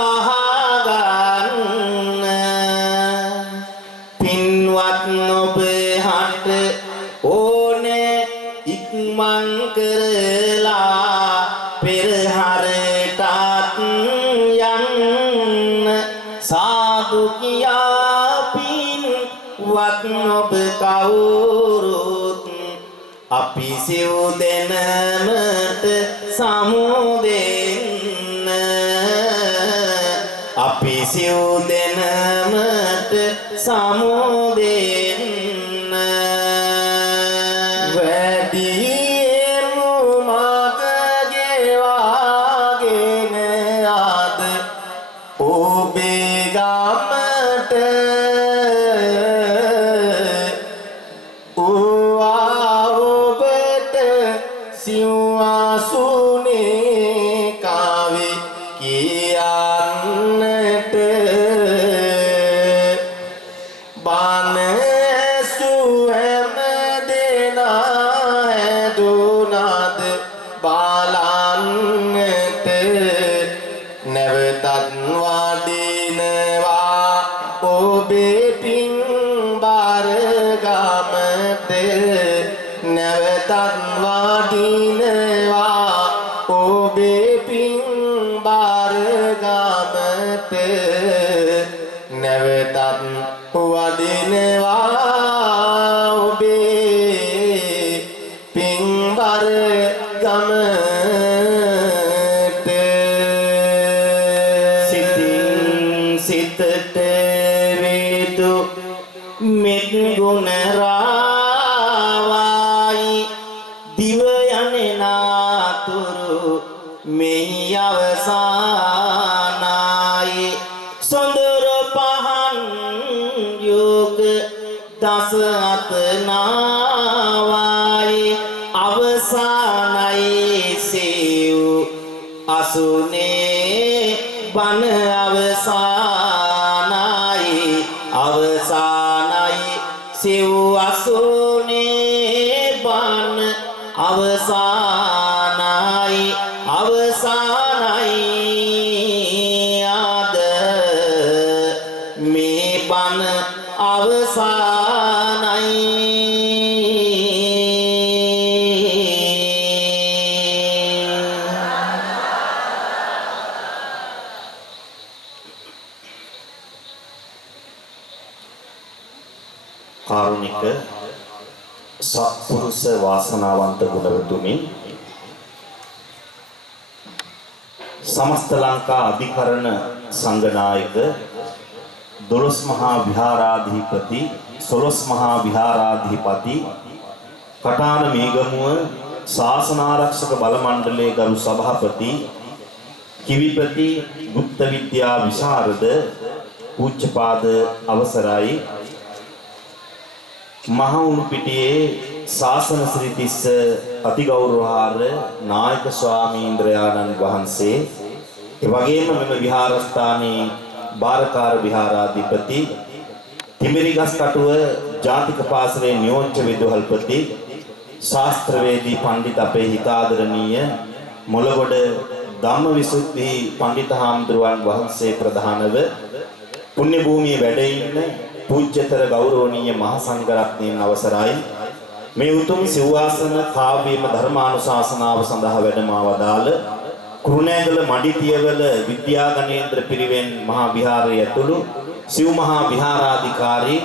අහගන්න පින්වත් ඔබ හට ඕනේ ඉක්මන් කරලා පෙරහරටත් යන්න සාදු කියා පින්වත් ඔබ කවුරුත් අපි සිව් දෙනමට සමු දෙන්න අපි සිව් දෙනමට සමු දෙන්න වැඩියෙන්ම මගගේ වාගෙන ආද ඔබේ ගමට ඔබට සිව්වාසුනේ කාවි කියන්නට බාන සුහැම දෙනා ඇදුනද බලන්නට නැවතත් වඩිනවා ඔබේ පින් බාර ගමට නැවතත් වඩිනවා ඔබේ පින් බාර ගමට නැවතත් වඩිනවා ඔබේ පින් බාර ගමට සිතින් සිතට වේතු මෙත් ගුණ රාවයි දිව යන්නේ නාතුරු මෙහි අවසානයි සොඳුර පහන් යෝග දස අතනාවයි අවසානයි සිව් අසුනේ බන අවසානයි අවසානයි සිව් අසුනේ බන අවසානයි අවසානයි ආද මේ බන කාරුණික සත්පුරුෂ වාසනාවන්ත ගුණවතුනි සමස්ත ලංකා අධිකරණ සංඝනායක 12 මහා විහාරාධිපති 16 මහා විහාරාධිපති කටාන මේගමුව ශාසනාරක්ෂක බල මණ්ඩලයේ ගරු සභාපති කිවිපති ගුප්ත විද්‍යා විශාරද පූජ්‍යපාද අවසරයි මහවුණු පිටියේ ශාසන ශ්‍රී තිස්ස අතිගෞරවහාර නායක ස්වාමීන්ද්‍රයාණන් වහන්සේ එවැගේම මෙම විහාරස්ථානයේ බාරකාර විහාරාධිපති තිමිරිගස් කටුව ජාතික පාසලේ නියෝජ්‍ය විදුහල්පති ශාස්ත්‍රවේදී පඬිත් අපේ හිතාදරණීය මොළගොඩ ධම්මවිසුද්ධි පඬිත් හාමුදුරුවන් වහන්සේ ප්‍රධානව පුණ්‍ය භූමියේ වැඩ ඉන්න පූජ්‍යතර ගෞරවනීය මහා සංඝරත්නයන් අවසරයි මේ උතුම් සිව්වාසන කාව්‍යම ධර්මානුශාසනාව සඳහා වැඩමා වදාළ කුරුණෑගල මඩිතියවල විද්‍යාගණේන්ද්‍ර පිරිවෙන් මහා විහාරය ඇතුළු සිව් මහා විහාරාධිකාරී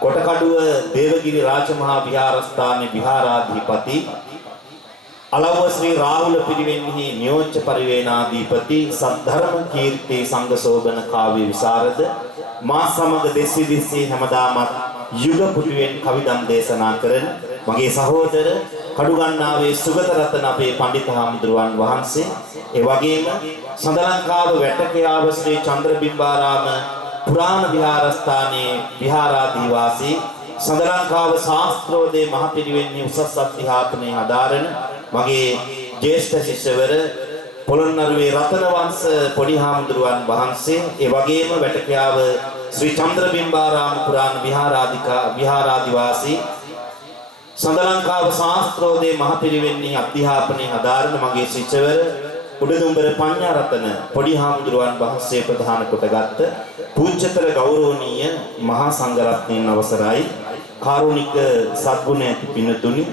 කොටකඩුව දේවගිරි රාජමහා විහාරස්ථානයේ විහාරාධිපති අලව්ව ශ්‍රී රාහුල පිරිවෙන්හි නියෝජ්‍ය පරිවේනාධිපති සද්ධර්ම කීර්ති සංඝ සෝබන කාව්‍ය විශාරද මා සමග දෙස් විදෙස්සේ හැමදාමත් යුග පුටුවෙන් කවිදම් දේශනා කරන මගේ සහෝදර කඩුගන්නාවේ සුගත රතන අපේ පඬිත් හාමුදුරුවන් වහන්සේ ඒ වගේම සඳලංකාව වැටකයාව ශ්‍රී චන්ද්‍රබිම්බාරාම පුරාණ විහාරස්ථානයේ විහාරාධිවාසී සඳලංකාව ශාස්ත්‍රෝදේ මහපිරිවෙන්හි උසස් අධ්‍යාපනයේ හදාරන මගේ ජ්‍යෙෂ්ඨ ශිෂ්‍යවර පොළොන්නරුවේ රතන වංශ පොඩි හාමුදුරුවන් වහන්සේ ඒ වගේම වැටකයාව ශ්‍රී චන්ද්‍රබිම්බාරාම පුරාණ විහාරාධිවාසී සඳලංකාව ශාස්ත්‍රෝදේ මහපිරිවෙන්හි අධ්‍යාපනයේ හදාරන මගේ ශිෂ්‍යවර උඩදුම්බර පඤ්ඤාරතන පොඩි හාමුදුරුවන් වහන්සේ ප්‍රධාන කොටගත් පූජ්‍යතර ගෞරවනීය මහා සංඝරත්නයන් අවසරයි කාරුණික සත්ගුණ ඇති පින්තුනි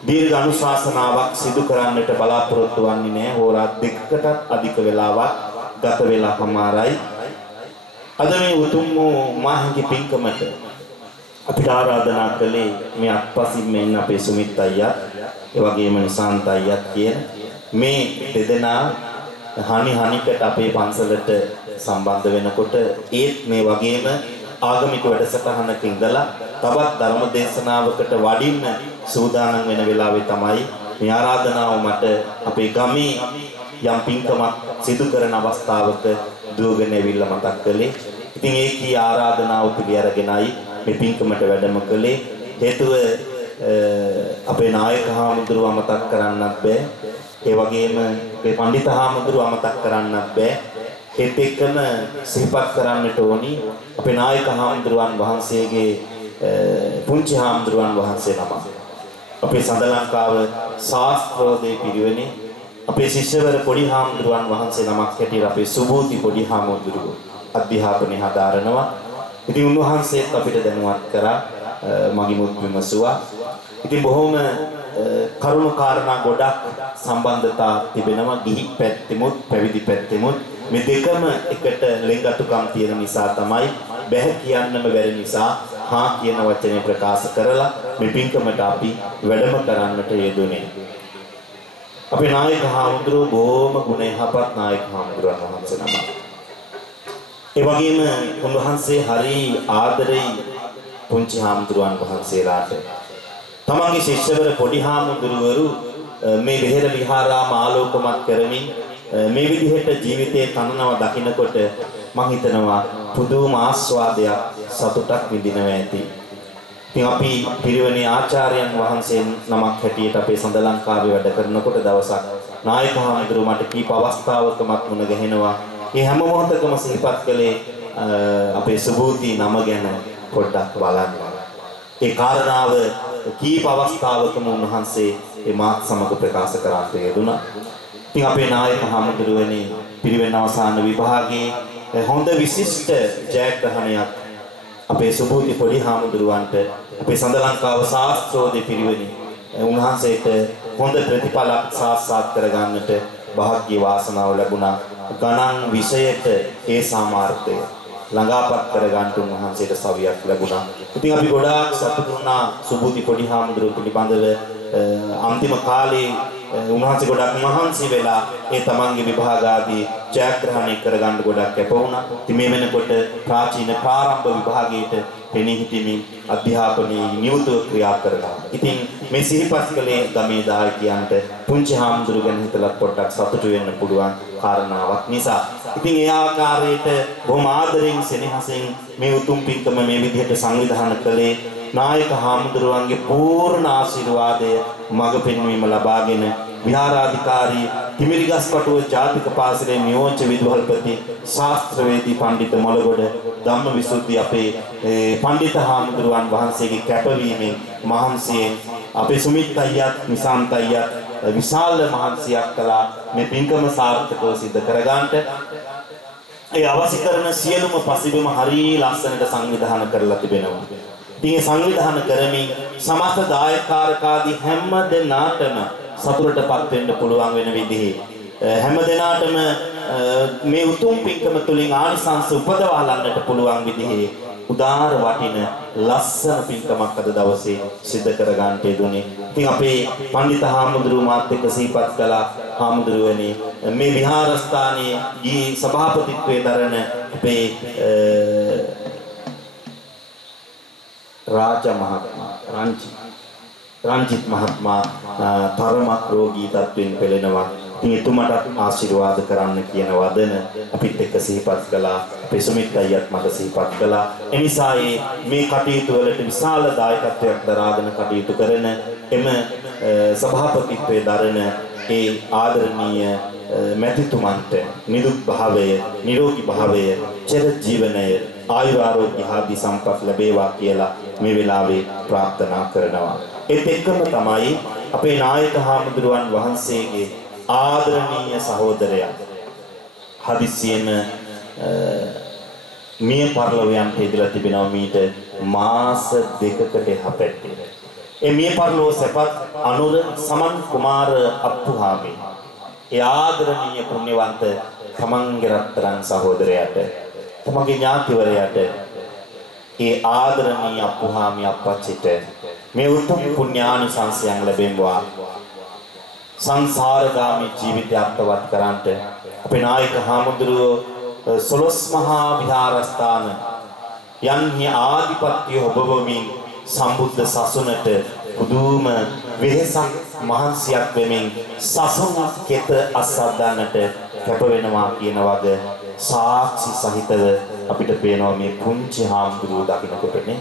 දීර්ඝ අනුශාසනාවක් සිදු කරන්නට බලාපොරොත්තු වන්නේ නැහැ හෝරා දෙකකටත් අධික වේලාවක් ගත වෙලා හමාරයි අද මේ උතුම් මාහිඟි පින්කමට අපිට ආරාධනා කළේ මේ අත්පසින් ඉන්න අපේ සුමිත් අයියා ඒ වගේම නිසාන්ත අයියා කියන මේ දෙදෙනා හනිකට අපේ පන්සලට සම්බන්ධ වෙනකොට ඒත් මේ වගේම ආගමික වැඩසටහනක ඉඳලා තවත් ධර්ම දේශනාවකට වඩින්න සූදානම් වෙන වෙලාවේ තමයි මේ ආරාධනාව මට අපේ ගමේ යම් පින්කමක් සිදු කරන අවස්ථාවක දුවගෙන ඇවිල්ලා මතක් කළේ. ඉතින් ඒකී ආරාධනාව පිළිඅරගෙනයි මේ පින්කමට වැඩම කළේ. හේතුව අපේ නායක හාමුදුරුව අමතක් කරන්නත් බෑ. ඒ වගේම මේ පඬිත හාමුදුරුව අමතක් කරන්නත් බෑ. ඒත් එක්කම සිහිපත් කරන්නට ඕනි අපේ නායක හාමුදුරුවන් වහන්සේගේ පුංචි හාමුදුරුවන් වහන්සේ නම. අපේ සඳලංකාව ශාස්ත්‍රෝදේ පිරිවෙනේ අපේ ශිෂ්‍යවර පොඩි හාමුදුරුවන් වහන්සේ නමක් හැටියට අපේ සුබෝධි පොඩි හාමුදුරුවෝ අධ්‍යාපනයේ හදාරනවා. ඉතින් උන්වහන්සේත් අපිට දැනුවත් කරා මගිමුත් විමසුවා. ඉතින් බොහොම කරුණු කාරණා ගොඩක් සම්බන්ධතා තිබෙනවා ගිහි පැත්තෙමුත් පැවිදි පැත්තෙමුත් මේ දෙකම එකට ලෙන්ගතුකම් තියෙන නිසා තමයි බැහැ කියන්නම බැරි නිසා හා කියන වචනේ ප්‍රකාශ කරලා මේ පින්කමට අපි වැඩම කරන්නට යෙදුනේ. අපේ නායක හාමුදුරුවෝ බොහොම ගුණ යහපත් නායක හාමුදුරුවන් වහන්සේ නමක්. ඒ වගේම උන්වහන්සේ හරි ආදරෙයි පුංචි හාමුදුරුවන් වහන්සේලාට. තමන්ගේ ශිෂ්‍යවර පොඩි හාමුදුරුවරු මේ විහෙර විහාරාම ආලෝකමත් කරමින් මේ විදිහට ජීවිතයේ තනනව දකින්නකොට මම හිතනවා පුදුම ආස්වාදයක් සතුටක් විඳිනවා ඇති. ඉතින් අපි පිරිවෙනේ ආචාර්යයන් වහන්සේ නමක් හැටියට අපේ සඳලංකාවේ වැඩ කරනකොට දවසක් නායක හාමුදුරුවෝ මට කීප අවස්ථාවකමත් මුණ ගැහෙනවා. මේ හැම මොහොතකම සිහිපත් කළේ අපේ සුබෝධි නම ගැන පොඩ්ඩක් බලන්න. ඒ කාරණාව කීප අවස්ථාවකම උන්වහන්සේ ඒ මාත් සමග ප්‍රකාශ කරාට යෙදුණා. ඉතින් අපේ නායක හාමුදුරුවනේ පිරිවෙන අවසාන විභාගයේ හොඳ විශිෂ්ට ජයග්‍රහණයක් අපේ සුබෝධි පොඩි හාමුදුරුවන්ට අපේ සඳලංකාව ශාස්ත්‍රෝදේ පිරිවෙනේ උන්වහන්සේට හොඳ ප්‍රතිඵලක් සාක්ෂාත් කරගන්නට වාසනාව වාසනාව ලැබුණා. ගණන් විෂයට ඒ සාමාර්ථය ළඟාපත් කරගන්න උන්වහන්සේට සවියක් ලැබුණා. ඉතින් අපි ගොඩාක් සතුටු වුණා සුබෝධි පොඩි හාමුදුරුවෝ පිළිබඳව අන්තිම කාලේ උන්වහන්සේ ගොඩක් මහන්සි වෙලා ඒ තමන්ගේ විභාග ආදී ජයග්‍රහණය කරගන්න ගොඩක් කැප වුණා. ඉතින් මේ වෙනකොට ප්‍රාචීන ප්‍රාරම්භ විභාගයට පෙනී සිටිමින් අධ්‍යාපනයේ නියුතව ක්‍රියා කරනවා. ඉතින් මේ සිහිපත් කළේ ගමේ දායකයන්ට පුංචි හාමුදුරු ගැන හිතලා පොඩ්ඩක් සතුටු වෙන්න පුළුවන් කාරණාවක් නිසා. ඉතින් ඒ ආකාරයට බොහොම ආදරෙන් සෙනෙහසෙන් මේ උතුම් පින්කම මේ විදිහට සංවිධානය කළේ නායක හාමුදුරුවන්ගේ පූර්ණ ආශිර්වාදය මඟ පෙන්වීම ලබාගෙන විහාරාධිකාරී තිමිරිගස්කටුව ජාතික පාසලේ නියෝජ්‍ය විදුහල්පති ශාස්ත්‍රවේදී පඬිතු මොළගොඩ ධම්මවිසුද්ධි අපේ පඬිත හාමුදුරුවන් වහන්සේගේ කැපවීමෙන් මහන්සියෙන් අපේ සුමිත් අයියත් නිසාන්ත අයියත් විශාල මහන්සියක් කළා මේ පින්කම සාර්ථකව සිදු කරගන්නට. ඒ අවශ්‍ය කරන සියලුම පසුබිම හරිය ලස්සනට සංවිධානය කරලා තිබෙනවා. ඉතින් සංවිධානය කරමින් සමස්ත දායකකාරකාදී හැම දෙනාටම සතුටටපත් වෙන්න පුළුවන් වෙන විදිහේ හැම දෙනාටම මේ උතුම් පින්කම තුලින් ආනිසංස උපදවා ගන්නට පුළුවන් විදිහේ උදාර වටින ලස්සන පින්කමක් අද දවසේ සිදු කර ගන්නට යෙදුනේ. ඉතින් අපේ පඬිත හාමුදුරුවෝ මාත් එක්ක සිහිපත් කළා හාමුදුරුවනේ මේ විහාරස්ථානයේ දී සභාපතිත්වයේ දරන අපේ රාජ මහත්මයා රංජිත් මහත්මයා තරමක් රෝගී තත්වෙන් පෙළෙනවා. ඉතින් එතුමට ආශිර්වාද කරන්න කියන වදන අපිත් එක්ක සිහිපත් කළා. අපේ සුමිත් අයියත් මට සිහිපත් කළා. එනිසා මේ කටයුතු වලට විශාල දායකත්වයක් දරාගෙන කටයුතු කරන එම සභාපතිත්වයේ දරන ඒ ආදරණීය මැතිතුමන්ට නිදුක් භාවය, නිරෝගී භාවය, චිර ජීවනය, ආයුර ආරෝග්‍ය ආදී සම්පත් ලැබේවා කියලා මේ වෙලාවේ ප්‍රාර්ථනා කරනවා. ඒත් එක්කම තමයි අපේ නායක හාමුදුරුවන් වහන්සේගේ ආදරණීය සහෝදරයා හදිස්සියෙම මිය පරලොවයන්ට ඉදලා තිබෙනවා මීට මාස 2කට එහා පැත්තේ. ඒ මිය පරලොව සැපත් අනුර සමන් කුමාර අප්පුහාමි ඒ ආදරණීය පුණ්‍යවන්ත තමන්ගේ රත්තරන් සහෝදරයාට තමන්ගේ ඥාතිවරයාට ඒ ආදරණීය අප්පුහාමි අප්පච්චිට මේ උතුම් පුණ්‍යානිසංසයන් ලැබෙනවා. සංසාරගාමී ජීවිතය අත්වත් කරන්ට අපේ නායක හාමුදුරුවෝ 12 මහා විහාරස්ථාන යන්හි ආධිපත්‍ය ඔබවමින් සම්බුද්ධ සසුනට පුදුම වෙහසක් මහන්සියක් වෙමින් සසුන කෙත අසද්දන්නට කැප වෙනවා කියන වගේ සාක්ෂි සහිතව අපිට පේනවා මේ පුංචි හාමුදුරුවෝ දකින්නකොටනේ.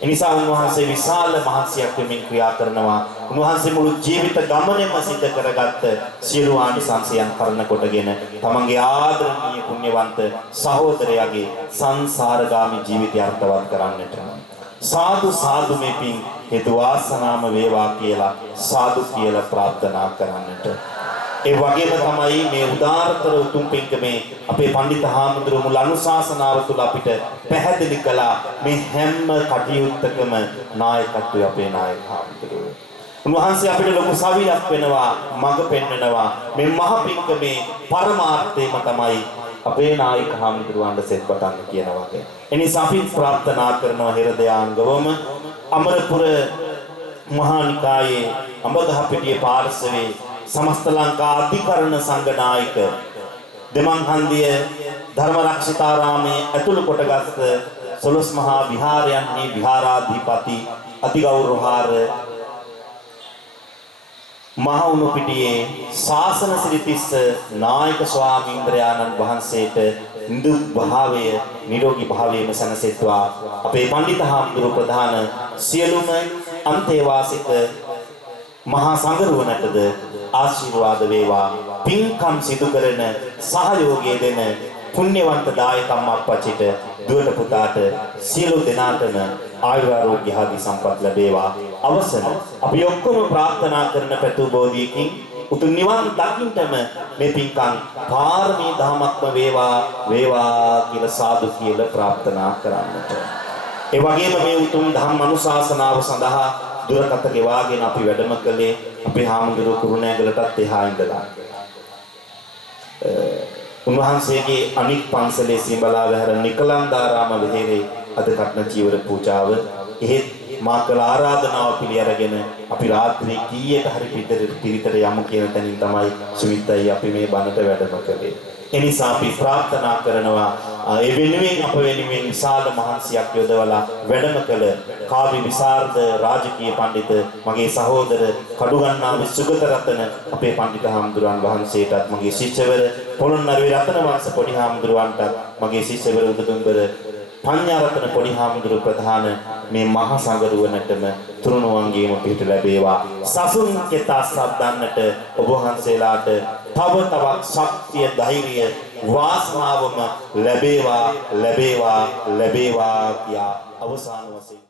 එනිසා උන්වහන්සේ විශාල මහන්සියක් වෙමින් ක්‍රියා කරනවා. උන්වහන්සේ මුළු ජීවිත ගමනේම සිද්ධ කරගත්ත සියලු ආනිසංසයන් කරන කොටගෙන තමන්ගේ ආදරණීය පුණ්‍යවන්ත සහෝදරයාගේ සංසාරගාමී ජීවිතය අර්ථවත් කරන්නට සාදු සාදු මේ පින් හේතු වාසනාම වේවා කියලා සාදු කියලා ප්‍රාර්ථනා කරන්නට. ඒ වගේම තමයි මේ උදාාරතර උතුම් පින්කමේ අපේ පඬිත හාමුදුරුවෝ මුල් අනුශාසනාව තුළ අපිට පැහැදිලි කළා මේ හැම කටයුත්තකම නායකත්වය අපේ නායක හාමුදුරුවෝ. උන්වහන්සේ අපිට ලොකු සවියක් වෙනවා, මඟ පෙන්වනවා. මේ මහ පින්කමේ පරමාර්ථයම තමයි අපේ නායක හාමුදුරුවන්ට සෙත් පතන්න කියන වගේ. එනිසා අපි ප්‍රාර්ථනා කරනවා හෘදයාංගවම අමරපුර මහා නිකායේ අඹගහපිටියේ පාර්ශවයේ समस्त लंका अधिकरण संघ नायक देमंහන්දිය ධර්මරක්ෂිතාරාමේ ඇතුළු කොටගත් 12 මහා විහාරයන්හි විහාරාධිපති අතිගෞරවහාර මහවුණුපිටියේ ශාසන සිරිතිස්ස නායක ස්වාමීන්ද්‍රයාණන් වහන්සේට නිදුක් භාවය නිරෝගී භාවයම සැනසෙත්වා. අපේ පඬිත හාමුදුරුවෝ ප්‍රධාන සියලුම අන්තේවාසික මහා සංඝරුවනටද ආශිර්වාද වේවා. පින්කම් සිදු කරන සහයෝගය දෙන පුණ්‍යවන්ත දායකම් අප්පච්චිට දුවට පුතාට සියලු දෙනාටම ආයුර ආරෝග්‍ය ආදී සම්පත් ලැබේවා. අවසන අපි ඔක්කොම ප්‍රාර්ථනා කරන පැතු බෝධියකින් උතුම් නිවන් දකින්නටම මේ පින්කම් පාරමී දහමක්ම වේවා කියලා සාදු කියලා ප්‍රාර්ථනා කරන්නට. ඒ වගේම මේ උතුම් ධම්ම අනුශාසනාව සඳහා දුරකථන ගෙවාගෙන අපි වැඩම කළේ අපේ හාමුදුරුවෝ කුරුණෑගලටත් එහා ඉඳලා. උන්වහන්සේගේ අනික් පන්සලේ සිඹලාවැහැර නිකලන්දාරාම විහාරයේ අද කටන චීවර පූජාව එහෙත් මා කළ ආරාධනාව පිළි අරගෙන අපි රාත්‍රී කීයට හරි පිටතට යමු කියන තැනින් තමයි සුමිත්තයි අපි මේ බණට වැඩම කළේ. එනිසා අපි ප්‍රාර්ථනා කරනවා ඒ වෙනුවෙන් අප වෙනුවෙන් විශාල මහන්සියක් යොදවලා වැඩම කළ කාව්‍ය විශාරද රාජකීය පඬිත මගේ සහෝදර කඩුගන්නාව සුගත රතන අපේ පඬිත හාමුදුරන් වහන්සේටත් මගේ ශිෂ්‍යවර පොළොන්නරුවේ රතන වංශ පොඩි හාමුදුරුවන්ටත් මගේ ශිෂ්‍යවර උදදුම්බර පඤ්ඤාරතන පොඩි හාමුදුරුව ප්‍රධාන මේ මහා සංඝරුවනටම තුරුණුවන්ගේම පිහිට ලැබේවා. සසුන් කෙතා සද්දන්නට ඔබ වහන්සේලාට තව තවත් ශක්තිය ධෛර්යය වාසනාවම ලැබේවා කියා අවසාන වශයෙන්